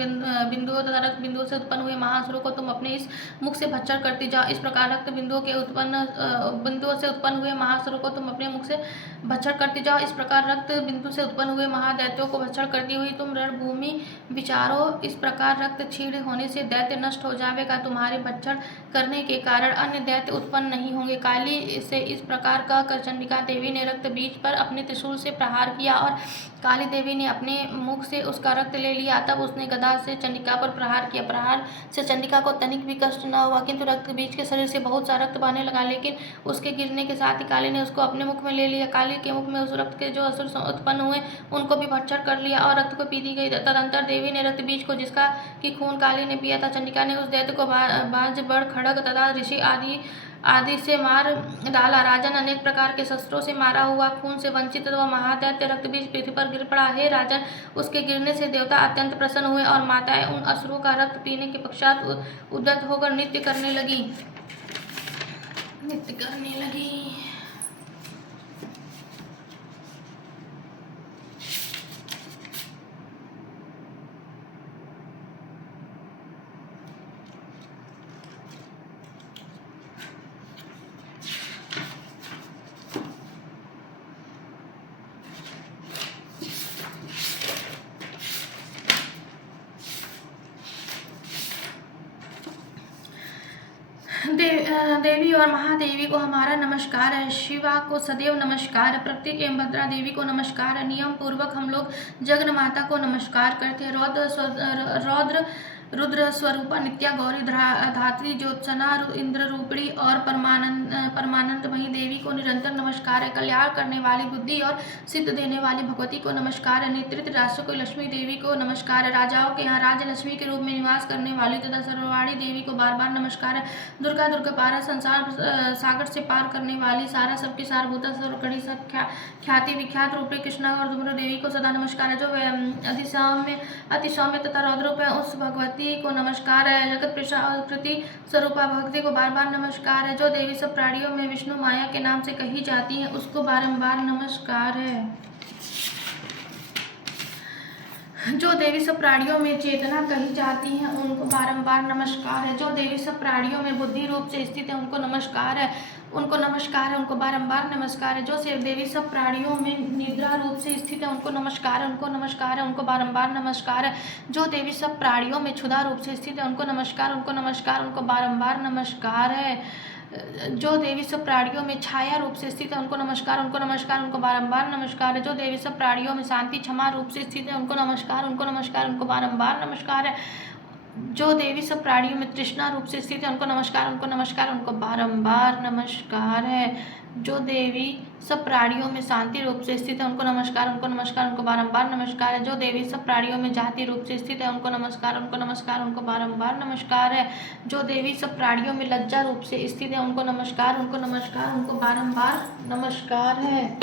बिंदुओं तथा रक्त बिंदुओं से उत्पन्न हुए महासुरों को तुम अपने इस मुख से भक्षण करती जाओ। इस प्रकार रक्त बिंदुओं से उत्पन्न हुए महासुरों को तुम अपने मुख से भक्षण करती जाओ। इस प्रकार रक्त बिंदु से उत्पन्न हुए महादैत्यों को भक्षण करती हुई तुम रणभूमि विचारो। इस प्रकार रक्त क्षीण होने से दैत्य नष्ट हो जाएगा। तुम्हारे भक्षण करने के कारण अन्य दैत्य उत्पन्न नहीं होंगे। काली से इस प्रकार कहकर चंडिका देवी ने रक्त बीज पर अपने त्रिशूल से प्रहार किया और काली देवी ने अपने मुख से उसका रक्त ले लिया। तब उसने गदा से चंडिका पर प्रहार किया। प्रहार से चंडिका को तनिक भी कष्ट न हुआ किंतु रक्त बीज के शरीर से बहुत सा रक्त बहने लगा। लेकिन उसके गिरने के साथ ही काली ने उसको अपने मुख में ले लिया। काली के मुख में उस रक्त के जो असुर उत्पन्न हुए उनको भी भक्षण कर लिया और रक्त को पी दी गई। तदंतर देवी ने रक्त बीज को जिसका कि खून काली ने पिया था चंडिका ने उस दैत्य को बाज बड़ खड़ग तथा ऋषि आदि से मार डाला। राजन, अनेक प्रकार के शस्त्रों से मारा हुआ खून से वंचित वह महादैत्य रक्त बीज पृथ्वी पर गिर पड़ा। हे राजन, उसके गिरने से देवता अत्यंत प्रसन्न हुए और माताएं उन असुरों का रक्त पीने के पश्चात उद्यत होकर नृत्य करने लगी। देवी और महादेवी को हमारा नमस्कार है। शिवा को सदैव नमस्कार है। प्रत्येक एवं भद्रा देवी को नमस्कार है। नियम पूर्वक हम लोग जगन माता को नमस्कार करते हैं। रुद्र स्वरूपा नित्या गौरी धात्री ज्योत्सना इंद्र रूपिणी और परमानंदमयी देवी को निरंतर नमस्कार है। कल्याण करने वाली बुद्धि और सिद्ध देने वाली भगवती को नमस्कार है। नेतृत्व राष्ट्र को लक्ष्मी देवी को नमस्कार है। राजाओं के यहाँ राजलक्ष्मी के रूप में निवास करने वाली तथा सर्ववाणी देवी को बार बार नमस्कार है। दुर्गा पारा संसार सागर से पार करने वाली सारा सबकी सारभूता सर्वकड़ी ख्याति विख्यात रूपी कृष्णा और धूम्र देवी को सदा नमस्कार है। जो अति सौम्य तथा रौद्रूप है उस भगवती को नमस्कार है। जगत प्रति स्वरूपा भक्ति को बार बार नमस्कार है। जो देवी सब प्राणियों में विष्णु माया के नाम से कही जाती है उसको बारंबार नमस्कार है। जो देवी सब प्राणियों में चेतना कही जाती है उनको बारंबार नमस्कार है। जो देवी सब प्राणियों में बुद्धि रूप से स्थित है उनको नमस्कार है। उनको नमस्कार है, उनको बारंबार नमस्कार है। जो शिव देवी सब प्राणियों में निद्रा रूप से स्थित है, उनको नमस्कार है, उनको नमस्कार है, उनको बारंबार नमस्कार है। जो देवी सब प्राणियों में क्षुधा रूप से स्थित है, उनको नमस्कार, उनको नमस्कार, उनको बारंबार नमस्कार है। जो देवी सब प्राणियों में छाया रूप से स्थित है, उनको नमस्कार, उनको नमस्कार, उनको बारंबार नमस्कार है। जो देवी सब प्राणियों में शांति क्षमा रूप से स्थित है, उनको नमस्कार, उनको नमस्कार, उनको बारंबार नमस्कार है। जो देवी सब प्राणियों में तृष्णा रूप से स्थित है, उनको नमस्कार, उनको नमस्कार, उनको बारंबार नमस्कार है। जो देवी सब प्राणियों में शांति रूप से स्थित है, उनको नमस्कार, उनको नमस्कार, उनको बारंबार नमस्कार है। जो देवी सब प्राणियों में जाति रूप से स्थित है, उनको नमस्कार, उनको नमस्कार, उनको बारंबार नमस्कार है। जो देवी सब प्राणियों में लज्जा रूप से स्थित है, उनको नमस्कार, उनको नमस्कार, उनको बारंबार नमस्कार है।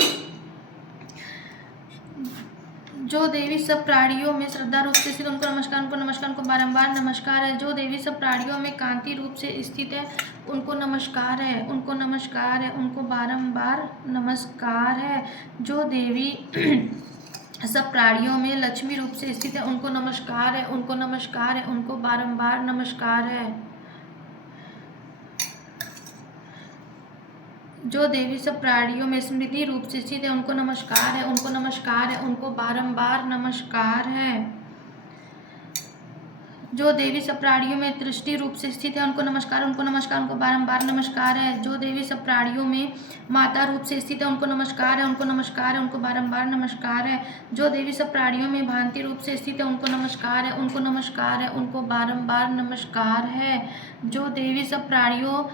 जो देवी सब प्राणियों में श्रद्धा रूप से स्थित, उनको नमस्कार, उनको नमस्कार, उनको बारंबार नमस्कार है। जो देवी सब प्राणियों में कांति रूप से स्थित है, उनको नमस्कार है, उनको नमस्कार है, उनको बारंबार नमस्कार है। जो देवी सब प्राणियों में लक्ष्मी रूप से स्थित है, उनको नमस्कार है, उनको नमस्कार है, उनको बारंबार नमस्कार है। जो देवी सब प्राणियों में स्मृति रूप से स्थित है, उनको नमस्कार है, उनको नमस्कार है, उनको बारंबार नमस्कार है। जो देवी सब प्राणियों में दृष्टि रूप से स्थित है, उनको नमस्कार, उनको नमस्कार, उनको बारंबार नमस्कार है। जो देवी सब प्राणियों में माता रूप से स्थित है, उनको नमस्कार है, उनको नमस्कार है, उनको बारंबार नमस्कार है। जो देवी सब प्राणियों में भांति रूप से स्थित है, उनको नमस्कार है, उनको नमस्कार है, उनको बारंबार नमस्कार है। जो देवी सब प्राणियों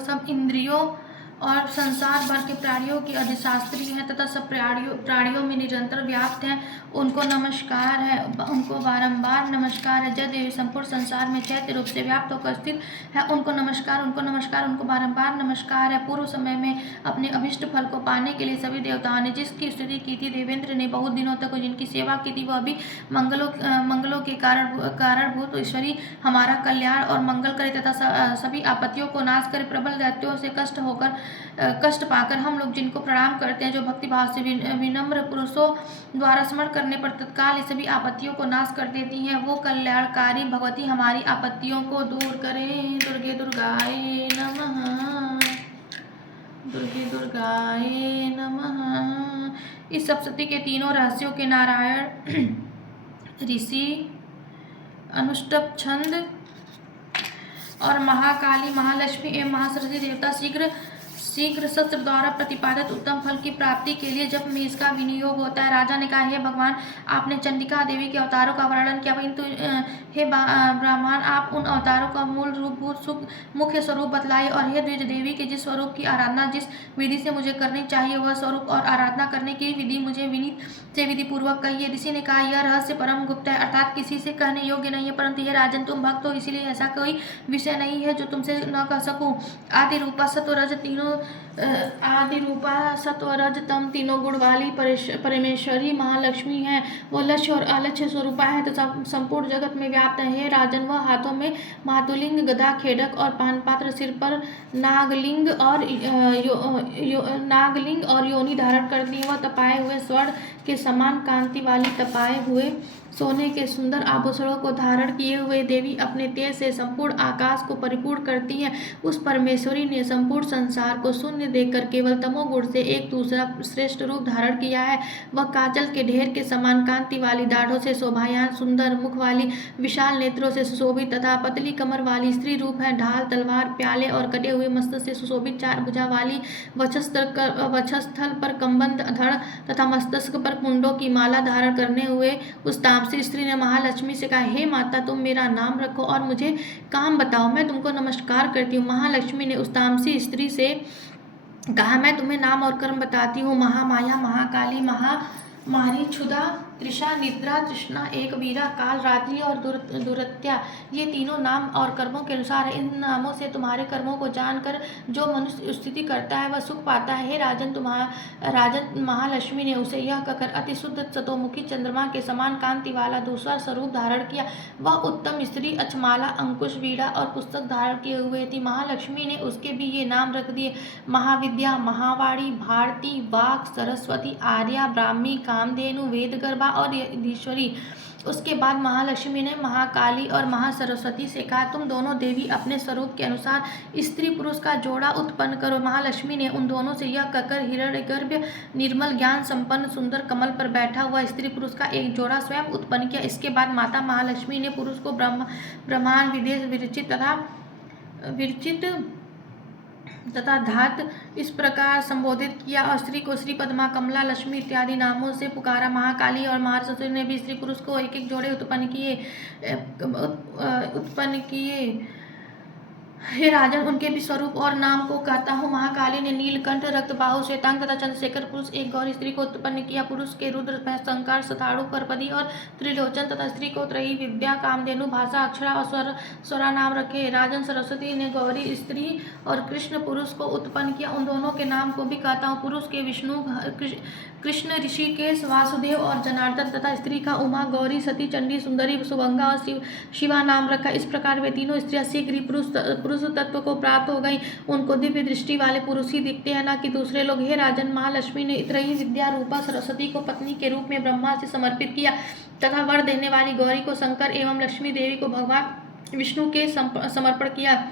सब इंद्रियों और संसार भर के प्राणियों की अधिशास्त्री हैं तथा सब प्राणियों में निरंतर व्याप्त हैं, उनको नमस्कार है, उनको बारंबार नमस्कार है। जब देवी संपूर्ण संसार में चैत्य रूप से व्याप्त होकर स्थित है, उनको नमस्कार, उनको नमस्कार, उनको बारंबार नमस्कार है। पूर्व समय में अपने अभिष्ट फल को पाने के लिए सभी देवताओं ने जिसकी स्तुति की थी, देवेंद्र ने बहुत दिनों तक जिनकी सेवा की थी, वह भी मंगलों के कारणभूत ईश्वरी हमारा कल्याण और मंगल करे तथा सभी आपत्तियों को नाश करे। प्रबल दैत्यों से कष्ट पाकर हम लोग जिनको प्रणाम करते हैं, जो भक्तिभाव से विनम्र पुरुषों द्वारा स्मरण करने पर तत्काल सभी आपत्तियों को नाश कर देती हैं, वो कल्याणकारी भगवती हमारी आपत्तियों को दूर करें। दुर्गे दुर्गाए नमः, दुर्गे दुर्गाए नमः। इस सप्तशती के तीनों रहस्यों के नारायण ऋषि, अनुष्टुप छंद और महाकाली, महालक्ष्मी एवं महासरस्वती देवता शीघ्र शस्त्र द्वारा प्रतिपादित उत्तम फल की प्राप्ति के लिए जब में इसका विनियोग होता है। राजा ने कहा, हे भगवान, आपने चंडिका देवी के अवतारों का वर्णन किया, किंतु हे ब्राह्मण, आप उन अवतारों का मूल रूप मुख्य स्वरूप बतलाए, और हे द्विज देवी के जिस स्वरूप की आराधना जिस विधि से मुझे करनी चाहिए, वह स्वरूप और आराधना करने की विधि मुझे विधि पूर्वक कहिए। ऋषि ने कहा, यह रहस्य परम गुप्त है, अर्थात किसी से कहने योग्य नहीं है, परंतु हे राजन, तुम भक्त हो, इसलिए ऐसा कोई विषय नहीं है जो तुमसे न कह सकूं। आदि रूपा सत्व रज तम तीनों गुण वाली परमेश्वरी महालक्ष्मी है। वो लक्ष्य और अलक्ष्य स्वरूपा है तथा संपूर्ण जगत में व्याप्त है। हे राजन, वह हाथों में मातुलिंग, गदा, खेडक और पानपात्र, सिर पर नागलिंग और योनि धारण करती है। वह तपाए हुए स्वर्ण के समान कांति वाली, तपाए हुए सोने के सुंदर आभूषणों को धारण किए हुए देवी अपने तेज से संपूर्ण आकाश को परिपूर्ण करती हैं। उस परमेश्वरी ने संपूर्ण संसार को शून्य देखकर केवल तमोगुण से एक दूसरा श्रेष्ठ रूप धारण किया है। वह काजल के ढेर के समान कांति वाली, दाढ़ों से शोभायमान सुंदर मुख वाली, विशाल नेत्रों से सुशोभित तथा पतली कमर वाली स्त्री रूप है। ढाल, तलवार, प्याले और कटे हुए मस्तक से सुशोभित, चार भुजा वाली, वक्षस्थल पर कमबंद धड़ तथा मस्तक पर कुंडों की माला धारण करने हुए उस तामसी स्त्री ने महालक्ष्मी से कहा, हे माता, तुम मेरा नाम रखो और मुझे काम बताओ, मैं तुमको नमस्कार करती हूँ। महालक्ष्मी ने उस तामसी स्त्री से कहा, मैं तुम्हें नाम और कर्म बताती हूँ। महामाया, महाकाली, महामारी, क्षुधा, त्रिषा, निद्रा, तृष्णा, एक वीरा, काल, रात्रि और दुरत्या, ये तीनों नाम और कर्मों के अनुसार इन नामों से तुम्हारे कर्मों को जानकर जो मनुष्य स्तुति करता है वह सुख पाता है। हे राजन, महालक्ष्मी ने उसे यह कहकर अति शुद्ध सतोमुखी चंद्रमा के समान कांति वाला दूसरा स्वरूप धारण किया। वह उत्तम स्त्री अक्षमाला, अंकुश, वीणा और पुस्तक धारण किए हुए थी। महालक्ष्मी ने उसके भी ये नाम रख दिए, महाविद्या, महावाणी, भारती, वाक, सरस्वती, आर्या, ब्राह्मी, कामधेनु, वेदगर्भा, दुर्गा और यधीश्वरी। उसके बाद महालक्ष्मी ने महाकाली और महासरस्वती से कहा, तुम दोनों देवी अपने स्वरूप के अनुसार स्त्री पुरुष का जोड़ा उत्पन्न करो। महालक्ष्मी ने उन दोनों से यह कहकर हिरण्यगर्भ निर्मल ज्ञान संपन्न सुंदर कमल पर बैठा हुआ स्त्री पुरुष का एक जोड़ा स्वयं उत्पन्न किया। इसके बाद माता महालक्ष्मी ने पुरुष को ब्रह्मांड, विदेश, विरचित तथा धात इस प्रकार संबोधित किया और स्त्री को श्री पद्मा, कमला, लक्ष्मी इत्यादि नामों से पुकारा। महाकाली और महासरस्वती ने भी स्त्री पुरुष को एक एक जोड़े उत्पन्न किए। हे राजन, उनके भी स्वरूप और नाम को कहता हूँ। महाकाली ने नीलकंठ, रक्तबाहु, श्वेतांग तथा चंद्रशेखर पुरुष एक गौर स्त्री को उत्पन्न किया। पुरुष के रुद्र, शंकर, सताड़ु, परपदी और त्रिलोचन तथा स्त्री को त्रयी, विद्या, कामधेनु, भाषा, अक्षरा और स्वरा नाम रखे। राजन, सरस्वती ने गौरी स्त्री और कृष्ण पुरुष को उत्पन्न किया। उन दोनों के नाम को भी कहता हूँ। पुरुष के विष्णु, कृष्ण, ऋषिकेश, वासुदेव और जनार्दन तथा स्त्री का उमा, गौरी, सती, चंडी, सुंदरी, सुभंगा और शिवा नाम रखा। इस प्रकार वे तीनों स्त्रियां शीघ्र ही पुरुष तत्व को प्राप्त हो गई। उनको दिव्य दृष्टि वाले पुरुष ही दिखते हैं, न कि दूसरे लोग। हे राजन, महालक्ष्मी ने त्रयी विद्या रूपा सरस्वती को पत्नी के रूप में ब्रह्मा से समर्पित किया तथा वर देने वाली गौरी को शंकर एवं लक्ष्मी देवी को भगवान विष्णु के समर्पण किया।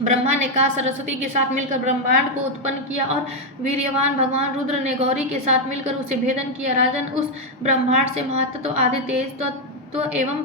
ब्रह्मा ने कहा, सरस्वती के साथ मिलकर ब्रह्मांड को उत्पन्न किया और वीर्यवान भगवान रुद्र ने गौरी के साथ मिलकर उसे भेदन किया। राजन, उस ब्रह्मांड से महातत्व, आदि तेज तो एवं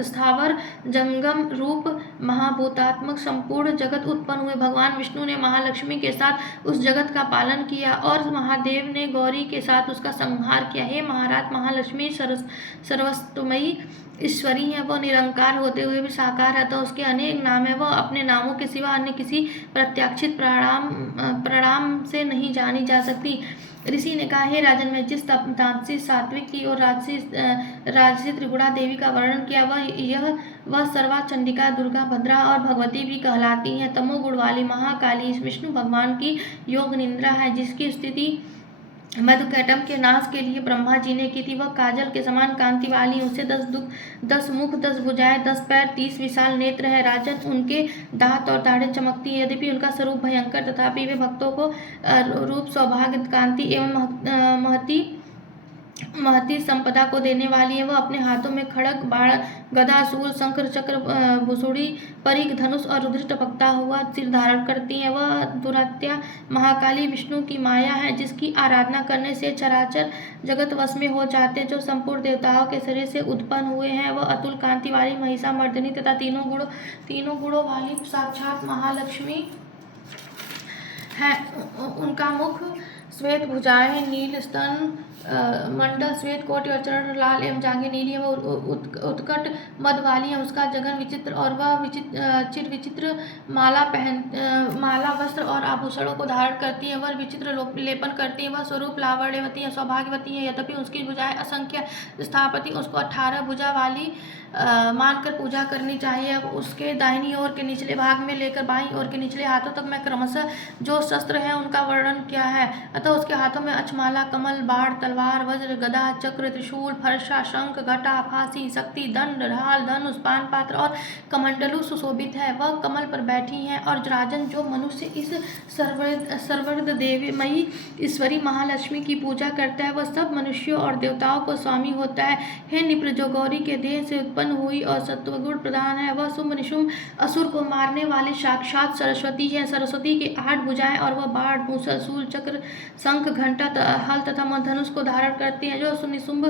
स्थावर जंगम रूप महाभूतात्मक संपूर्ण जगत उत्पन्न हुए। भगवान विष्णु ने महालक्ष्मी के साथ उस जगत का पालन किया और महादेव ने गौरी के साथ उसका संहार किया। हे महाराज, महालक्ष्मी सर्वस्वमयी ईश्वरी है। वह निरंकार होते हुए भी साकार है, तो उसके अनेक नाम है। वह अपने नामों के सिवा अन्य किसी प्रत्याक्षित प्रणाम से नहीं जानी जा सकती। ऋषि ने कहा, हे राजन, मैं जिस तामसी, सात्विक की और राजसी त्रिगुणा देवी का वर्णन किया वह सर्वा, चंडिका, दुर्गा, भद्रा और भगवती भी कहलाती हैं। तमोगुण वाली महाकाली विष्णु भगवान की योग निंद्रा है, जिसकी स्थिति मधुकैटम के नाश के लिए ब्रह्मा जी ने की थी। वह काजल के समान कांति वाली, उससे 10 मुख, 10 भुजाएं, 10 पैर, 30 विशाल नेत्र है। राजन, उनके दांत और दाढ़ें चमकती है। यद्यपि उनका स्वरूप भयंकर, तथापि वे भक्तों को रूप, सौभाग्य, कांति एवं महती संपदा को देने वाली है। वह अपने हाथों में खड़ग, बाण, गदा, शूल, शंख, चक्र, भुसुड़ी, परिघ, धनुष और रुद्र टपकता हुआ सिर धारण करती है। वह दुरात्या महाकाली विष्णु की माया है, जिसकी आराधना करने से चराचर जगत वश में हो जाते, जो संपूर्ण देवताओं के शरीर से उत्पन्न हुए हैं। वह अतुल कांति वाली महिषा मर्दिनी तथा तीनों गुणों वाली साक्षात महालक्ष्मी है। उनका मुख श्वेत, भुजाएं नील, स्तन मंडल श्वेत, कोट और चरण लाल एवं जांघें नीली है। वह उत्कट मद वाली है। उसका जगन विचित्र और वह चिर माला, वस्त्र और आभूषणों को धारण करती है। वह विचित्र लेपन करती है। वह स्वरूप लावण्यवती है, सौभाग्यवती है। यद्यपि उसकी भुजाएं असंख्य स्थापति उसको 18 भुजा वाली मानकर पूजा करनी चाहिए। अब उसके दाहिनी ओर के निचले भाग में लेकर बाईं ओर के निचले हाथों तक मैं क्रमशः जो शस्त्र हैं उनका वर्णन किया है। अतः उसके हाथों में अक्षमाला, कमल, बाण, तलवार, वज्र, गदा, चक्र, त्रिशूल, फरसा, शंख, घटा, फांसी, शक्ति, दंड, ढाल, धनुष, पान पात्र और कमंडलु सुशोभित है। वह कमल पर बैठी है। और राजन, जो मनुष्य इस सर्वद देवीमयी ईश्वरी महालक्ष्मी की पूजा करता है, वह सब मनुष्यों और देवताओं को स्वामी होता है। हे निप्र, जो गौरी के देह से उत्पन्न हुई और सत्वगुण प्रधान है, वह शुंभ निशुंभ असुर को मारने वाली साक्षात सरस्वती है। सरस्वती की 8 भुजाएं और वह बाण, मूसल, शूल, चक्र, शंख, घंटा, हल तथा धनुष को धारण करती है। जो निशुंभ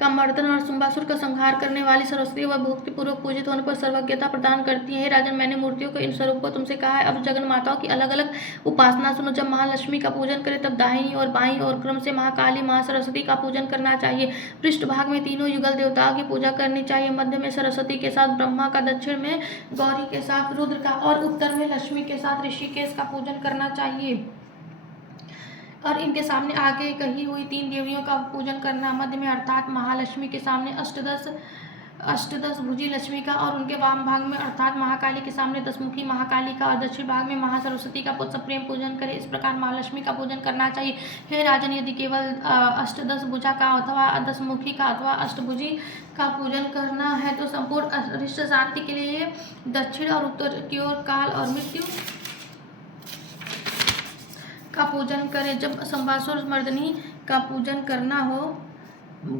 का मर्दन और शुंभासुर का संहार करने वाली सरस्वती, वह भक्ति पूर्वक पूजित होने पर सर्वज्ञता प्रदान करती है। राजन, मैंने मूर्तियों के इन स्वरूप को तुमसे कहा है। अब जगन माताओं की अलग अलग उपासना सुनो। जब महालक्ष्मी का पूजन करें तब दाहिनी और बाईं और क्रम से महाकाली, महासरस्वती का पूजन करना चाहिए। पृष्ठ भाग में तीनों युगल देवताओं की पूजा करनी चाहिए। मध्य में सरस्वती के साथ ब्रह्मा का, दक्षिण में गौरी के साथ रुद्र का और उत्तर में लक्ष्मी के साथ ऋषिकेश का पूजन करना चाहिए। और इनके सामने आगे कही हुई 3 देवियों का पूजन करना। मध्य में अर्थात महालक्ष्मी के सामने अष्टदश भुजी लक्ष्मी का और उनके वाम भाग में अर्थात महाकाली के सामने 10 मुखी महाकाली का और दक्षिण भाग में महासरस्वती का प्रेम पूजन करें। इस प्रकार महालक्ष्मी का पूजन करना चाहिए। हे राजन, यदि केवल अष्टदश भुजा का अथवा 10 मुखी का अथवा अष्टभुजी का पूजन करना है तो संपूर्ण अरिष्ट शांति के लिए दक्षिण और उत्तर की ओर काल और मृत्यु का पूजन करें। जब संवासुर मर्दनी का पूजन करना हो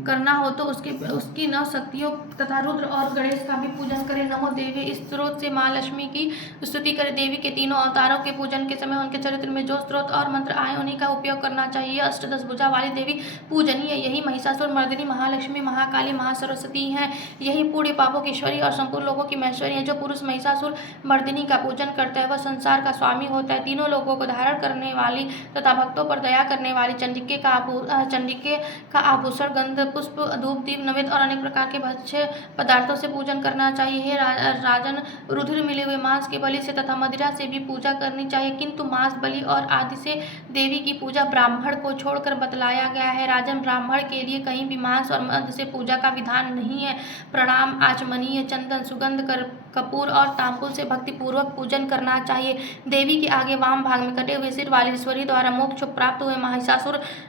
करना हो तो उसकी नौ शक्तियों तथा रुद्र और गणेश का भी पूजन करें। नमो देवी इस स्त्रोत से माँ लक्ष्मी की स्तुति करें। देवी के तीनों अवतारों के पूजन के समय उनके चरित्र में जो स्त्रोत और मंत्र आए उन्हीं का उपयोग करना चाहिए। अष्टदश भुजा वाली देवी पूजनीय यही महिषासुर मर्दिनी महालक्ष्मी महाकाली महासरस्वती हैं। यही पूर्ण पापों की ईश्वरी और संपूर्ण लोगों की महेश्वरी है। जो पुरुष महिषासुर मर्दिनी का पूजन करता है वह संसार का स्वामी होता है। तीनों लोगों को धारण करने वाली तथा भक्तों पर दया करने वाली चंडिके का आभूषण गंध पुष्प धूप दीप नैवेद्य और अनेक प्रकार के भक्ष्य पदार्थों से पूजन करना चाहिए। हे राजन, रुधिर मिले हुए मांस के बलि से तथा मदिरा से भी पूजा करनी चाहिए, किंतु मांस बलि और आदि से देवी की पूजा ब्राह्मण को छोड़कर बतलाया गया है। राजन, ब्राह्मण के लिए कहीं भी मांस और मद से पूजा का विधान नहीं है। प्रणाम आचमनीय चंदन सुगंध कपूर और तांबुल से भक्ति पूर्वक पूजन करना चाहिए। देवी के आगे वाम भाग में कटे हुए सिर वाली ईश्वरी द्वारा मोक्ष प्राप्त हुए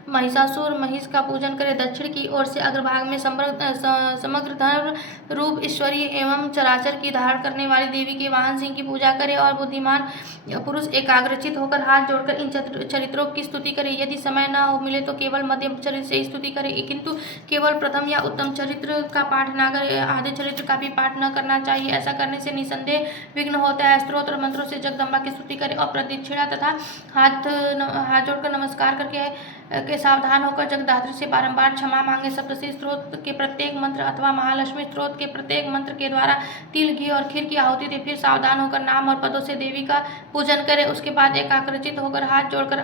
महिषासुर महिष का पूजन करें। दक्षिण की ओर से अग्रभाग में समग्र धर्म रूप ईश्वरी एवं चराचर की धारण करने वाली देवी के वाहन सिंह की पूजा करें और बुद्धिमान पुरुष एकाग्रचित होकर हाथ जोड़कर इन चरित्रों की स्तुति करें। यदि समय न हो मिले तो केवल मध्यम चरित्र से स्तुति करें, किंतु केवल प्रथम या उत्तम चरित्र का पाठ न करें। आधे चरित्र का भी पाठ न करना चाहिए। ऐसा करने से निसंदेह विघ्न होता है। स्तोत्र और मंत्रों से जगदम्बा की स्तुति करें और प्रदक्षिणा तथा हाथ जोड़कर नमस्कार करके सावधान होकर जगदात्री से बारंबार क्षमा मांगे। सप्तशी स्त्रोत के प्रत्येक मंत्र अथवा महालक्ष्मी स्त्रोत के प्रत्येक मंत्र के द्वारा तिल घी और खीर की आहुति दे। फिर सावधान होकर नाम और पदों से देवी का पूजन करें। उसके बाद एकाग्रचित होकर हाथ जोड़कर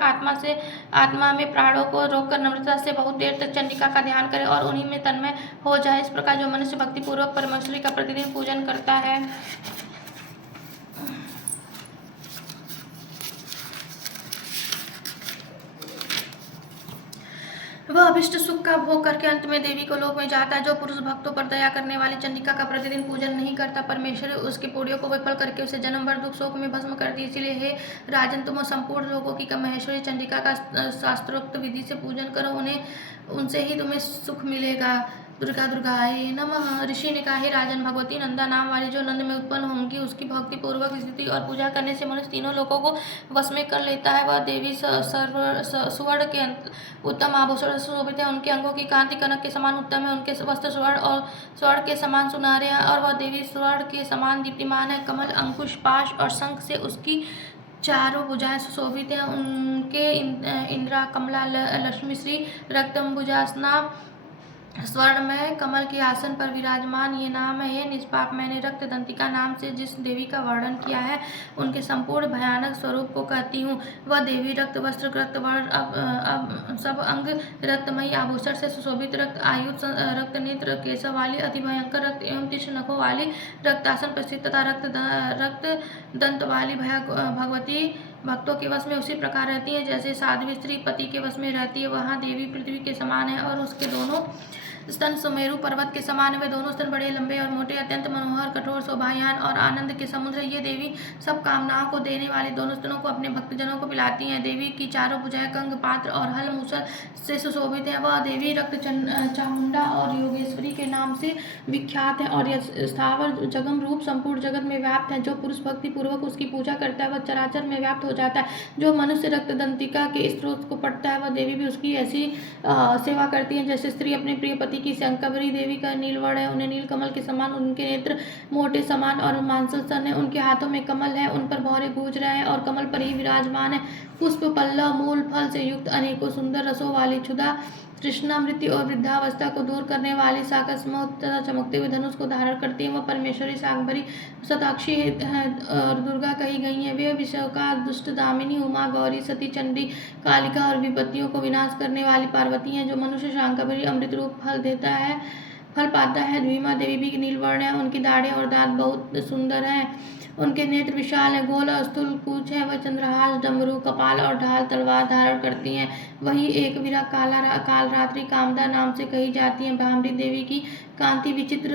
आत्मा में प्राणों को रोककर नम्रता से बहुत देर तक चंडिका का ध्यान करें और उन्हीं में तन्मय हो जाए। इस प्रकार जो मनुष्य भक्तिपूर्वक परमेश्वरी का प्रतिदिन पूजन करता है वह अभिष्ट सुख का भोग करके अंत में देवी को लोक में जाता है। जो पुरुष भक्तों पर दया करने वाली चंडिका का प्रतिदिन पूजन नहीं करता, परमेश्वर उसके पुण्यों को विफल करके उसे जन्म भर दुख शोक में भस्म कर दी। इसलिए हे राजन, तुम संपूर्ण लोगों की महेश्वरी चंडिका का शास्त्रोक्त विधि से पूजन करो, उनसे ही तुम्हें सुख मिलेगा। दुर्गाय नमः। ऋषि ने कहा, हे राजन, भगवती नंदा नाम वाली जो नंद में उत्पन्न होंगी उसकी भक्ति पूर्वक स्थिति और पूजा करने से मनुष्य तीनों लोगों को वश में कर लेता है। वह देवी सुवर्ण के उत्तम आभूषण से शोभित है। उनके अंगों की कांति कनक के समान उत्तम है। उनके वस्त्र स्वर्ण के समान सुनहरे हैं और वह देवी स्वर्ण के समान दीप्तिमान है। कमल अंकुश पाश और शंख से उसकी चारों भुजाएं सुशोभित हैं। उनके इंद्रा कमला लक्ष्मी श्री रक्तम्बुजासना स्वर्ण में कमल के आसन पर विराजमान ये नाम है। निष्पाप, मैंने रक्त दंतिका नाम से जिस देवी का वर्णन किया है उनके संपूर्ण भयानक स्वरूप को कहती हूँ। वह देवी रक्त वस्त्र रक्त वर्ण अब सब अंग रक्तमयी आभूषण से सुशोभित रक्त आयुध रक्त नेत्र केशव वाली अति भयंकर रक्त एवं तीक्ष्ण नखों वाली रक्तासन पर स्थित तथा रक्त दंत वाली भगवती भक्तों के वश में उसी प्रकार रहती है जैसे साध्वी स्त्री पति के वश में रहती है। वहाँ देवी पृथ्वी के समान है और उसके दोनों स्तन सुमेरु पर्वत के समान है। वे दोनों स्तन बड़े लंबे और मोटे, अत्यंत मनोहर, कठोर, शोभायान और आनंद के समुद्र। ये देवी सब कामनाओं को देने वाले दोनों स्तनों को अपने भक्तजनों को पिलाती हैं। देवी की चारों भुजाएं कंग पात्र और हल मूसल से सुशोभित है। वह देवी रक्त चामुंडा और योगेश्वरी के नाम से विख्यात है और यह स्थावर जगम रूप संपूर्ण जगत में व्याप्त है। जो पुरुष भक्ति पूर्वक उसकी पूजा करता है वह चराचर में व्याप्त हो जाता है। जो मनुष्य रक्त दंतिका के स्त्रोत को पढ़ता है वह देवी भी उसकी ऐसी सेवा करती है जैसे स्त्री अपने प्रिय पति की। शंकरी देवी का नीलवर्ण है, उन्हें नील कमल के समान, उनके नेत्र मोटे समान और मांसल स्तन है। उनके हाथों में कमल है, उन पर भौरे गूंज रहे हैं और कमल पर ही विराजमान है। पुष्प पल्लव मूल फल से युक्त अनेकों सुंदर रसों वाली क्षुधा तृष्णा मृत्यु और वृद्धावस्था को दूर करने वाली साकस्म तथा चमकते हुए धनुष को धारण करती है। वह परमेश्वरी शाकंभरी शताक्षी है और दुर्गा कही गई है। वे विश्वका दुष्ट दामिनी उमा गौरी सती चंडी कालिका और विपत्तियों को विनाश करने वाली पार्वती हैं। जो मनुष्य शाकंभरी अमृत रूप फल पाता है। द्विमा देवी भी नीलवर्ण है, उनकी दाढ़ें और दांत बहुत सुंदर हैं। उनके नेत्र विशाल है, गोल और स्थूल पूंछ है। वह चंद्रहास डमरू कपाल और ढाल तलवार धारण करती हैं। वही एक वीरा काल रात्रि कामदा नाम से कही जाती है। भामरी देवी की कांति विचित्र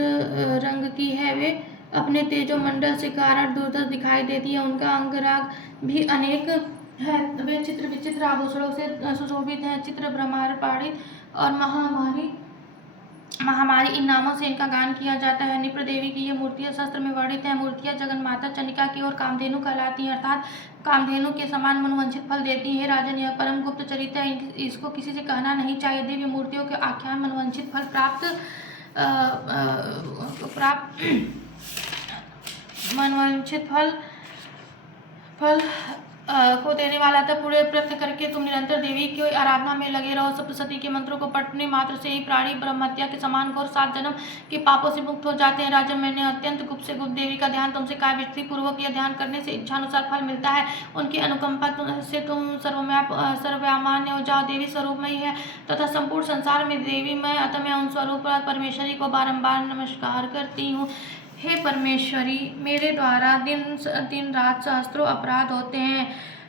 रंग की है, वे अपने तेजो मंडल से कारण दुर्धर दिखाई देती है। उनका अंगराग भी अनेक है, वे चित्र विचित्र आभूषणों से सुशोभित हैं। चित्र ब्रह्मांड पाणित और महामारी महामारी इन नामों से इनका गान किया जाता है। निप्र देवी की ये मूर्तियाँ शास्त्र में वर्णित है मूर्तियाँ जगन माता चंडिका की और कामधेनु कहलाती हैं, अर्थात कामधेनु के समान मनोवांछित फल देती है। राजन, यह परम गुप्त चरित्र है, इसको किसी से कहना नहीं चाहिए। दिव्य मूर्तियों के आख्यान मनोवांछित फल मनोवांछित फल को देने वाला था। पूरे प्रयत्न करके तुम निरंतर देवी की आराधना में लगे रहो। सप्तशती के मंत्रों को पढ़ने मात्र से ही प्राणी ब्रह्महत्या के समान घोर 7 जन्म के पापों से मुक्त हो जाते हैं। राजन, मैंने अत्यंत गुप्त से गुप्त देवी का ध्यान तुमसे कहा। विधि पूर्वक यह ध्यान करने से इच्छानुसार फल मिलता है। उनकी अनुकंपा से तुम सर्वव्यामान्य हो जाओ। देवी स्वरूप में ही है तथा संपूर्ण संसार में देवी मैं अतः मैं उन स्वरूप परमेश्वरी को बारंबार नमस्कार करती हूँ। हे परमेश्वरी, मेरे द्वारा दिन रात सहस्त्रों अपराध होते हैं,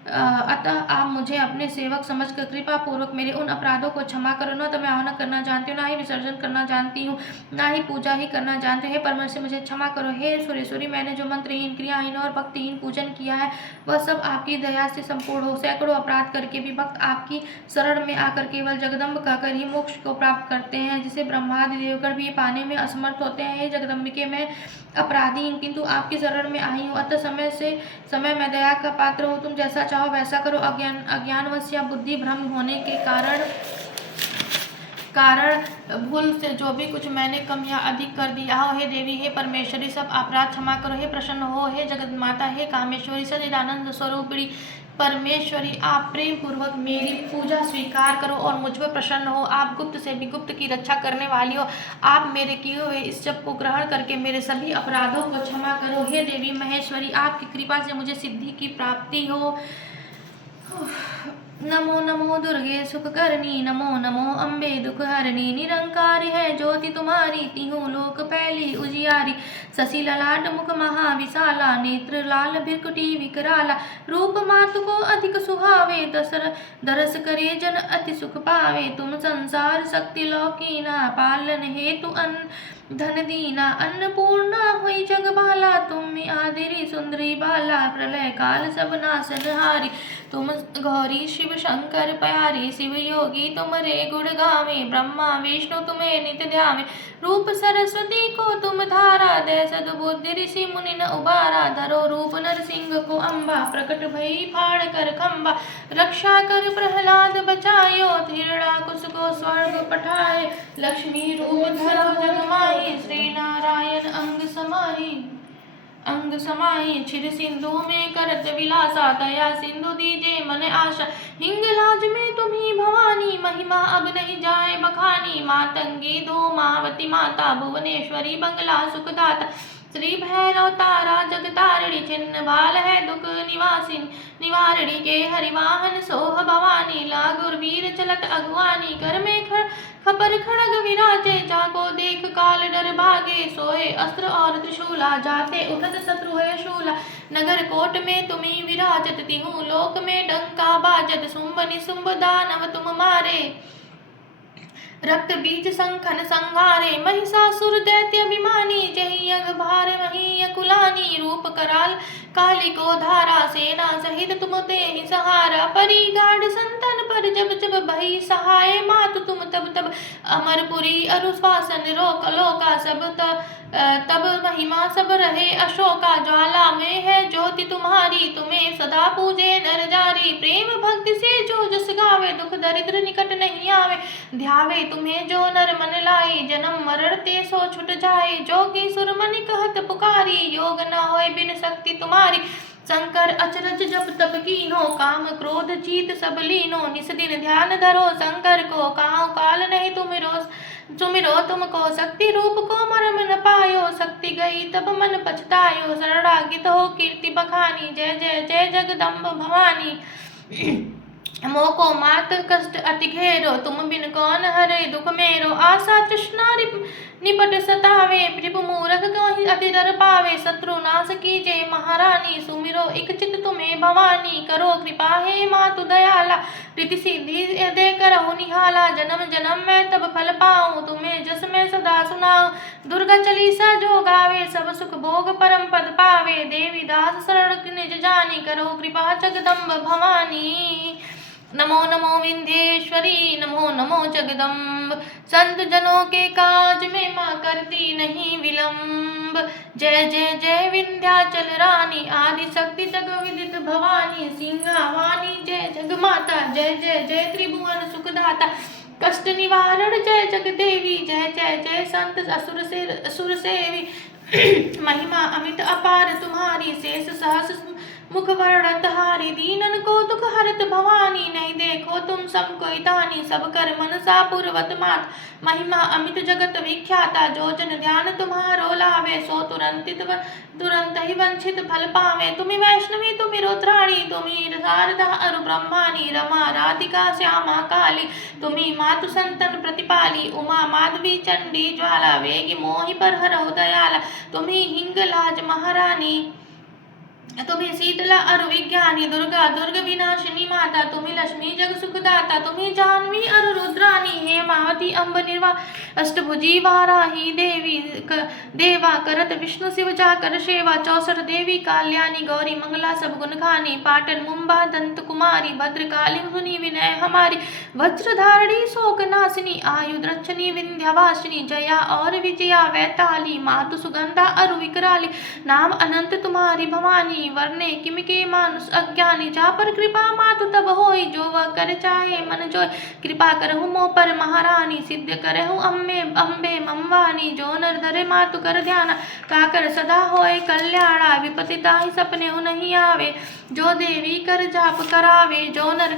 अतः आप मुझे अपने सेवक समझकर कृपा पूर्वक मेरे उन अपराधों को क्षमा करो। न तो मैं हवन करना जानती हूँ, ना ही विसर्जन करना जानती हूँ, ना ही पूजा ही करना जानती हूँ। हे परमेश्वर, मुझे क्षमा करो। हे सुरेश्वरी, मैंने जो मंत्रहीन, क्रियाहीन और भक्तिहीन पूजन किया है वह सब आपकी दया से संपूर्ण हो। सैकड़ों अपराध करके भी भक्त आपकी शरण में आकर केवल जगदम्ब कहकर ही मोक्ष को प्राप्त करते हैं, जिसे ब्रह्मादि देवगण भी पाने में असमर्थ होते हैं। हे जगदम्बिके, मैं अपराधी हूँ, किंतु आपकी शरण में आई हूँ, अतः समय मैं दया का पात्र हूँ। तुम जैसा चाहो वैसा करो। अज्ञानवश या बुद्धि भ्रम होने के कारण भूल से जो भी कुछ मैंने कम या अधिक कर दिया हो, हे देवी, हे परमेश्वरी, सब अपराध क्षमा करो। हे प्रसन्न हो, हे जगत माता, हे कामेश्वरी, सच्चिदानंद स्वरूपिणी परमेश्वरी, आप प्रेम पूर्वक मेरी पूजा स्वीकार करो और मुझ पर प्रसन्न हो। आप गुप्त से भी गुप्त की रक्षा करने वाली हो। आप मेरे किए हुए इस जप को ग्रहण करके मेरे सभी अपराधों को क्षमा करो। हे देवी महेश्वरी, आपकी कृपा से मुझे सिद्धि की प्राप्ति हो। नमो नमो दुर्गे सुखकरणी, नमो नमो अम्बे दुखहरणी। निरंकारी है ज्योति तुम्हारी, तिहु लोक फैली उजियारी। शशि ललाट मुख महाविशाला, नेत्र लाल भृकुटी विकराला। रूप मातु को अधिक सुहावे, दरस करे जन अति सुख पावे। तुम संसार शक्ति लौकीना, पालन हेतु धन दीना। अन्नपूर्णा हुई जग बाला, तुम आदिरी सुंदरी बाला। प्रलय काल सब नाशनहारी, तुम गौरी शिव शंकर प्यारी। शिव योगी तुमरे गुण गावे, ब्रह्मा विष्णु तुम्हें नित्य ध्यावे। रूप सरस्वती को तुम धारा, दे सद्बुद्धि ऋषि मुनि न उबारा। धरो रूप नरसिंह को अम्बा, प्रकट भई फाड़ कर खम्बा। रक्षा कर प्रहलाद बचायो, हिरण्याकुश को स्वर्ग पठाए। लक्ष्मी रूप धरो जग माही, श्री नारायण अंग समाई। छिर सिंधु में करत विलासा, दया सिंधु दीजे मन आशा। हिंगलाज में तुम्ही भवानी, महिमा अब नहीं जाए बखानी। मातंगी दो मावती माता, भुवनेश्वरी बंगला सुखदाता। श्री भैरव तारा जगतारिणी, छिन्न बाल है दुख निवारिणी। के हरिवाहन सोह भवानी, लागुर वीर चलत अगवानी। कर में खपर खड़ग विराजे, जाको देख काल डर भागे। सोहे अस्त्र और त्रिशूला, जाते उठत शत्रु है शूला। नगर कोट में तुम्ही विराजत, तिहु लोक में डंका बाजत। शुंभ निशुंभ दानव तुम मारे, रक्त बीज संखन संहारे। महिषासुर दैत्य अभिमानी, जही यग भार मही कुलानी। रूप कराल काली को धारा, सेना सहित तुम तेहि सहारा। परी गाढ़ संतन पर जब जब भई सहाय, मातु तुम तब तब अमरपुरी अरुश्वासन रोक लोका। सब तब महिमा सब रहे अशोका। ज्वाला में है ज्योति तुम्हारी, तुम्हें सदा पूजे नर जारी। प्रेम भक्ति से जो जस गावे, दुख दरिद्र निकट नहीं आवे। ध्यावे तुम्हें जो नर मन लाई, जन्म मरण ते सो छुट जाए। जोगी सुर मनि कहत पुकारी, योग न होय बिन शक्ति तुम्हारी। शंकर अचरज जप तप कीन्हो, काम क्रोध जीत सब लीनो। निस दिन ध्यान धरो शंकर को, काहू काल नहीं सुमिरो तुमको। शक्ति रूप को मरम न पायो, शक्ति गई तब मन पछतायो। शरणागत हो कीर्ति बखानी, जय जय जय जगदम्ब भवानी। मोको मात कष्ट अति घेरो, तुम बिन कौन हरे दुख मेरो। आशा तृष्णा निपट सतावे, रिपु मूरख कहीं अति डर पावे। शत्रु नाश कीजे महारानी, सुमिरो इक चित तुम्हें भवानी। करो कृपा हे मातु दयाला, प्रीति सिद्धि दे करहु निहाला। जन्म जन्म मैं तब फल पाऊँ, तुम्हें जस मैं सदा सुनाऊँ। दुर्गा चालीसा जो गावे, सब सुख भोग परम पद पावे। देवी दास शरण निज जानी, करो कृपा जगदम्ब भवानी। नमो नमो विंध्येश्वरी, नमो नमो जगदम्ब। संत जनों के काज में माँ करती नहीं विलम्ब। जय जय जय विंध्याचल रानी, आदि शक्ति जग विदित भवानी। सिंहावानी जय जग माता, जय जय जय त्रिभुवन सुखदाता। कष्ट निवारण जय जगदेवी, जय जय जय संत असुर सेवी। महिमा अमित अपार तुम्हारी, शेष सहस मुख वर्णत हारी। दीनन को दुख हरत भवानी, नहीं देखो तुम सब कोई दानी। सब कर मनसा पूर्वत मात, महिमा अमित जगत विख्याता। जो जन ध्यान तुम्हारो लावे, सो तुरंत ही वंचित फल पावे। तुम्ही वैष्णवी तुम्ही रुद्राणी, तुम्ही शारदा अरु ब्रह्माणी। रमा राधिका श्यामा काली, तुम्ही मातु संतन प्रतिपाली। उमा माधवी चंडी ज्वाला, वेगी मोहि पर हरहु दयाला। तुम्ही हिंगलाज महारानी, तुम्ही शीतला अरु विज्ञानी। दुर्गा दुर्ग विनाशिनी माता, तुम्ही लक्ष्मी जग सुखदाता। तुम्ही जाह्नवी अरु रुद्राणी, हेमावती अम्ब निर्वा। अष्टभुजी वाराही देवा, करत विष्णु शिव जाकर सेवा। 64 देवी काल्याणी, गौरी मंगला सब गुण खानी। पाटन मुंबा दंत कुमारी, भद्रकाली सुनी विनय हमारी। वज्रधारणी शोक नाशिनी, आयुध रक्षणी विंध्यवासिनी। जया और विजया वैताली, मातु सुगंधा अरु विकराली। नाम अनंत तुम्हारी भवानी, वर्णे किम के मानुष अज्ञानी। जा पर कृपा मातु तब होई, जो वह कर चाहे मन जोय। कृपा करहु मो पर महारानी, सिद्ध करहु अम्बे ममवानी। जो नर धरे मातु कर ध्याना, काकर सदा होए कल्याणा। विपति ताहि सपने नहीं आवे, जो देवी कर जाप करावे। जो नर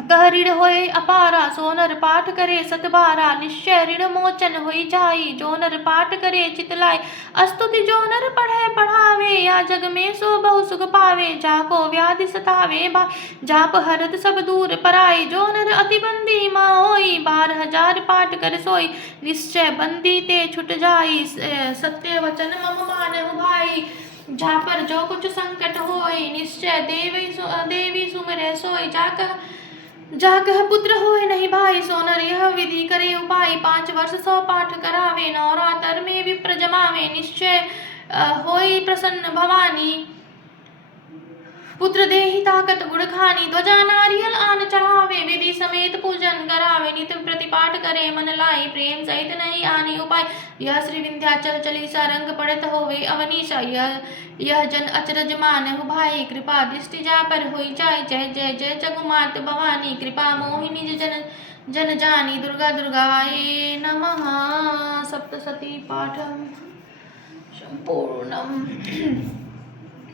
कह ऋण होए अपारा, सो नर पाठ करे सतबारा। निश्चय ऋण मोचन होई जाई, जो नर पाठ करे चितलाय। अस्तुति जो नर पढ़े पढ़ावे, या जग में सो बहु सुख पावे। जाको व्याधि सतावे जाप हरत सब दूर पराई। जो नर अति बंदी माँ होई, 12,000 पाठ कर सोई। निश्चय बंदी ते छुट जाई, सत्य वचन मम मानहु भाई। जा पर जो कुछ संकट होई, निश्चय देवी सुमरे सोई। जाकह पुत्र होए नहीं भाई, सो नर यह विधि करे उपाय। 5 वर्ष 100 पाठ करावे, नवरातर में विप्र जमावे। निश्चय होई प्रसन्न भवानी, पुत्र देहि ताकत गुण खानी। ध्वजा नारियल आन चढ़ावे, विधि समेत पूजन करावे। नित प्रतिपाठ करे मन लाई, प्रेम सहित नहीं आनी उपाय। यह श्री विंध्याचल चालीसा रंग पढ़त होवे अवनीशा। यह जन अचरज मानहु भाई, कृपा दृष्टि जा पर होई जाय। जय जय जय जगुमात भवानी, कृपा मोहिनी जन जानी। दुर्गा दुर्गाये नमः। सप्तशती पाठम संपूर्णम।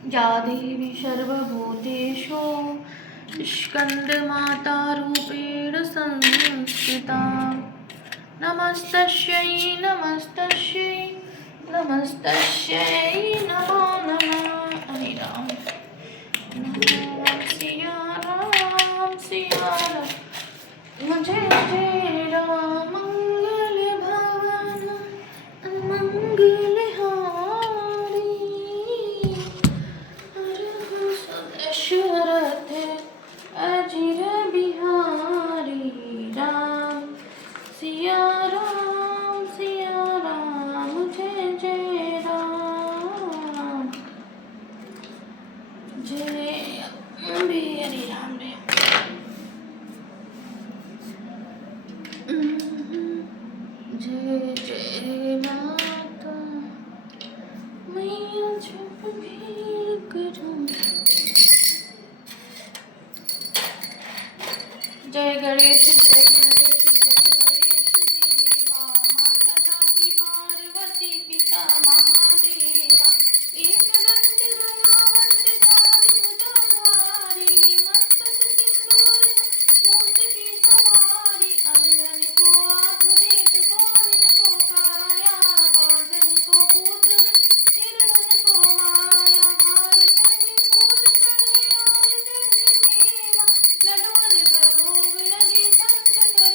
या देवी सर्वभूतेषु स्कन्दमातारूपेण संस्थिता। नमस्तस्यै नमस्तस्यै नमस्तस्यै नमो नमः। हरे राम सिया राम सिया राम। जय राम मंगल भवन मंगल हारी। दशरथ अजिर बिहारी। राम सिया राम जय जय राम। जय अम्बे। हरे राम रे। जय जय माता मैया जप भी करूं। जय गणेश जय गणेश जय गणेश देवा। माता जाकी पार्वती पिता महादेवा। एक दंत दयावंत चार भुजाधारी। मस्तक सिंदूर मूछ की सवारी। अंधन को आँख देत गौरन को काया। बांझन को पुत्र निर्धन को माया। हार चढ़े फूल चढ़े और चढ़े मेवा। लडुअन का भोग लगे संत कर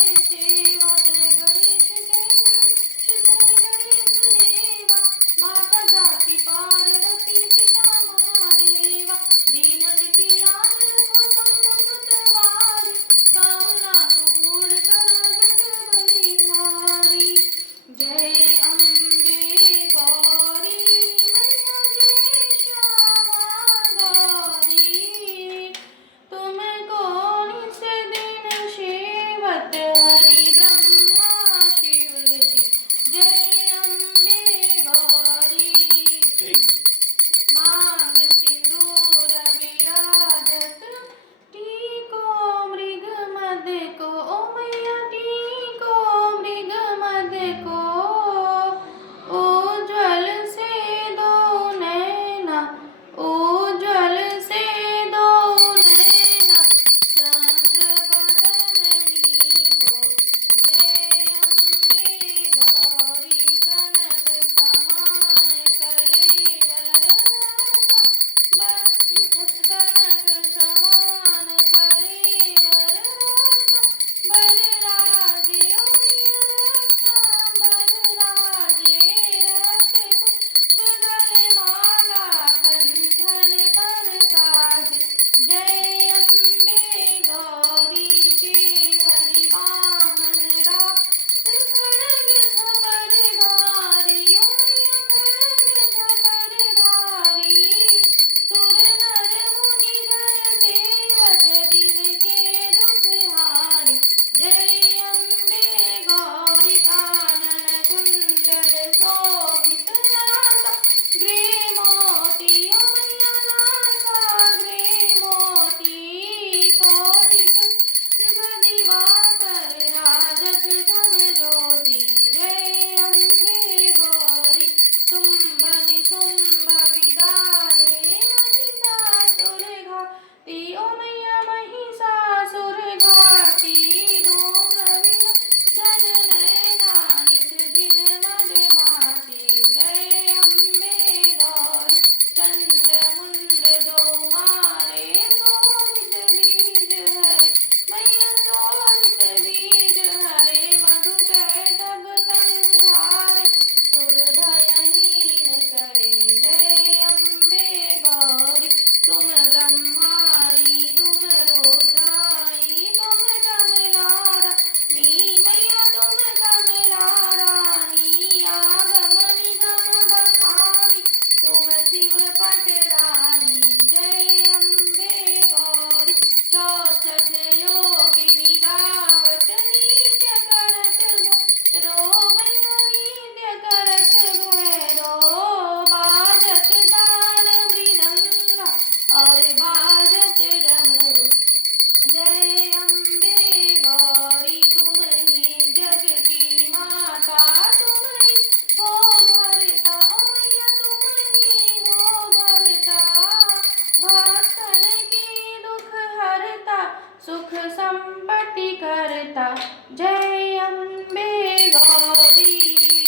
संपत्ति करता। जय अम्बे गौरी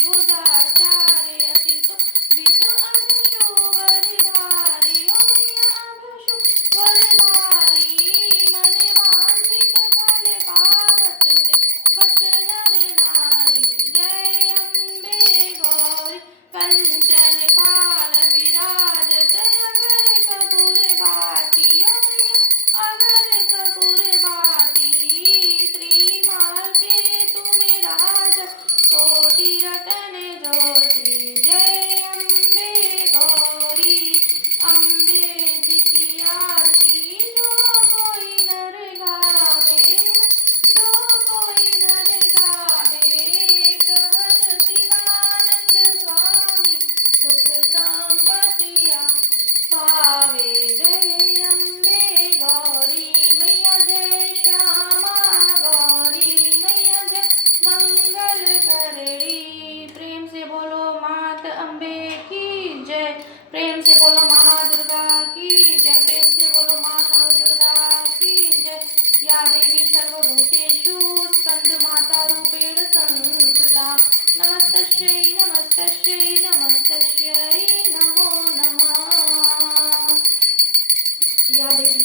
भुजाचार्य अति शोभित अभ्यशु वरधारी। ओ मैया अभ्यशु वरधारी मन वांछित फल पावत सेवत नर नारी। जय अम्बे गौरी कंचन थाल विराजत अगर कपूर बाती। ओ मैया अगर कपूर बाती श्रीमाल के तुम राज कोटि रतन ज्योति। जय अम्बे गौरी अम्बे जी की आरती जो कोई नर गावे। जो कोई नर गावे कहत शिवानंद स्वामी सुख संपत्तिया पावे। जय अम्बे गौरी मैया जय श्यामा गौरी मैया जय मंगल करणी। प्रेम से बोलो मात अम्बे की जय। प्रेम से बोलो माँ दुर्गा की जय। प्रेम से बोलो माँ नव दुर्गा की जय। या देवी सर्वभूतेषु स्कंद माता रूपेण संस्थिता। नमस्तस्यै नमस्तस्यै नमस्तस्यै नमो नमः। या देवी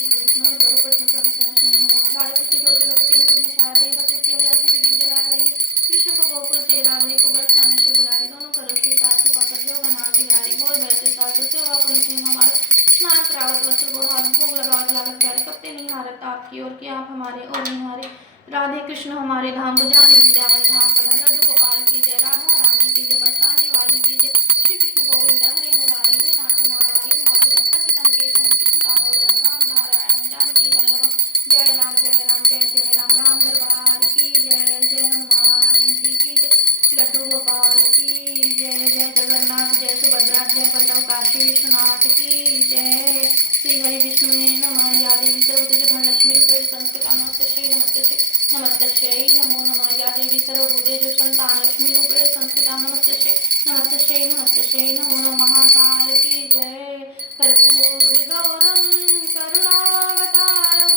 कृष्ण को गोकुल से राधे को बरसाने से बुला रही। दोनों करो स्वीकार से पाकर जो बनाती गारी। बोल बैठे सासु सेवा को निश्चय हमारे स्नान करावत वस्त्र बोहार भोग लगावत लागत प्यारे। कपते नहीं हारत आपकी ओर कि आप हमारे और निहारे। राधे कृष्ण हमारे धाम को जाने वृंदावन धाम पर। लड्डू गोपाल की जय राधा रानी की जय बरसाने वाली की जय। श्री कृष्ण गोविंद हरे मुरारी हे नाथ नारायण वासुदेव अच्युतम केशवम कृष्ण दामोदरम राम नारायणम जानकी वल्लभम। जय राम जय राम राम दरबार की जय। जय हनुमान जी की जय। लड्डू गोपाल की जय। जय जगन्नाथ जय सुभद्रा जय बलदेव काशी विश्वनाथ की जय। श्री हरि विष्णुवे नमः। या देवी सर्वभूतेषु धनलक्ष्मी रूपेण संस्थिता। नमस्तस्यै नमस्तस्यै नमस्तस्यै नमो नमः। या देवी सर्वभूतेषु संतानलक्ष्मी रूपेण संस्थिता। नमस्तस्यै नमस्तस्यै नमस्तस्यै नमो नमः। महाकाल की जय। कर्पूर गौरम करुणावतारम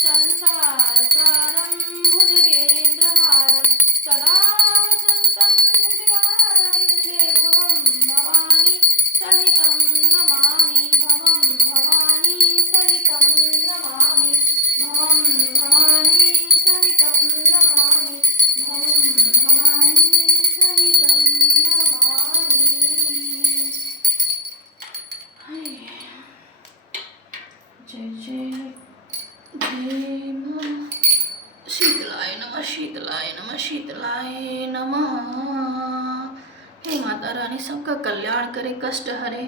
संसार सारम भुजगेन्द्रहारम सदा वसंतं हृदयारविन्दे। भवं भवानी सहितं नमामि। भवं भवानी सहितं नमामि। भवं भवानी सहितं नमामि। भवं भवानी सहितं नमामि। जय जय जय मां शीतलाय नमः शीतलाय नमः शीतलाय नमः। हे माता रानी सबका कल्याण करे कष्ट हरे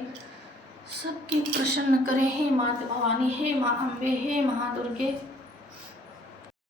सबकी प्रसन्न करे। हे माता भवानी हे माँ अम्बे हे महादुर्गे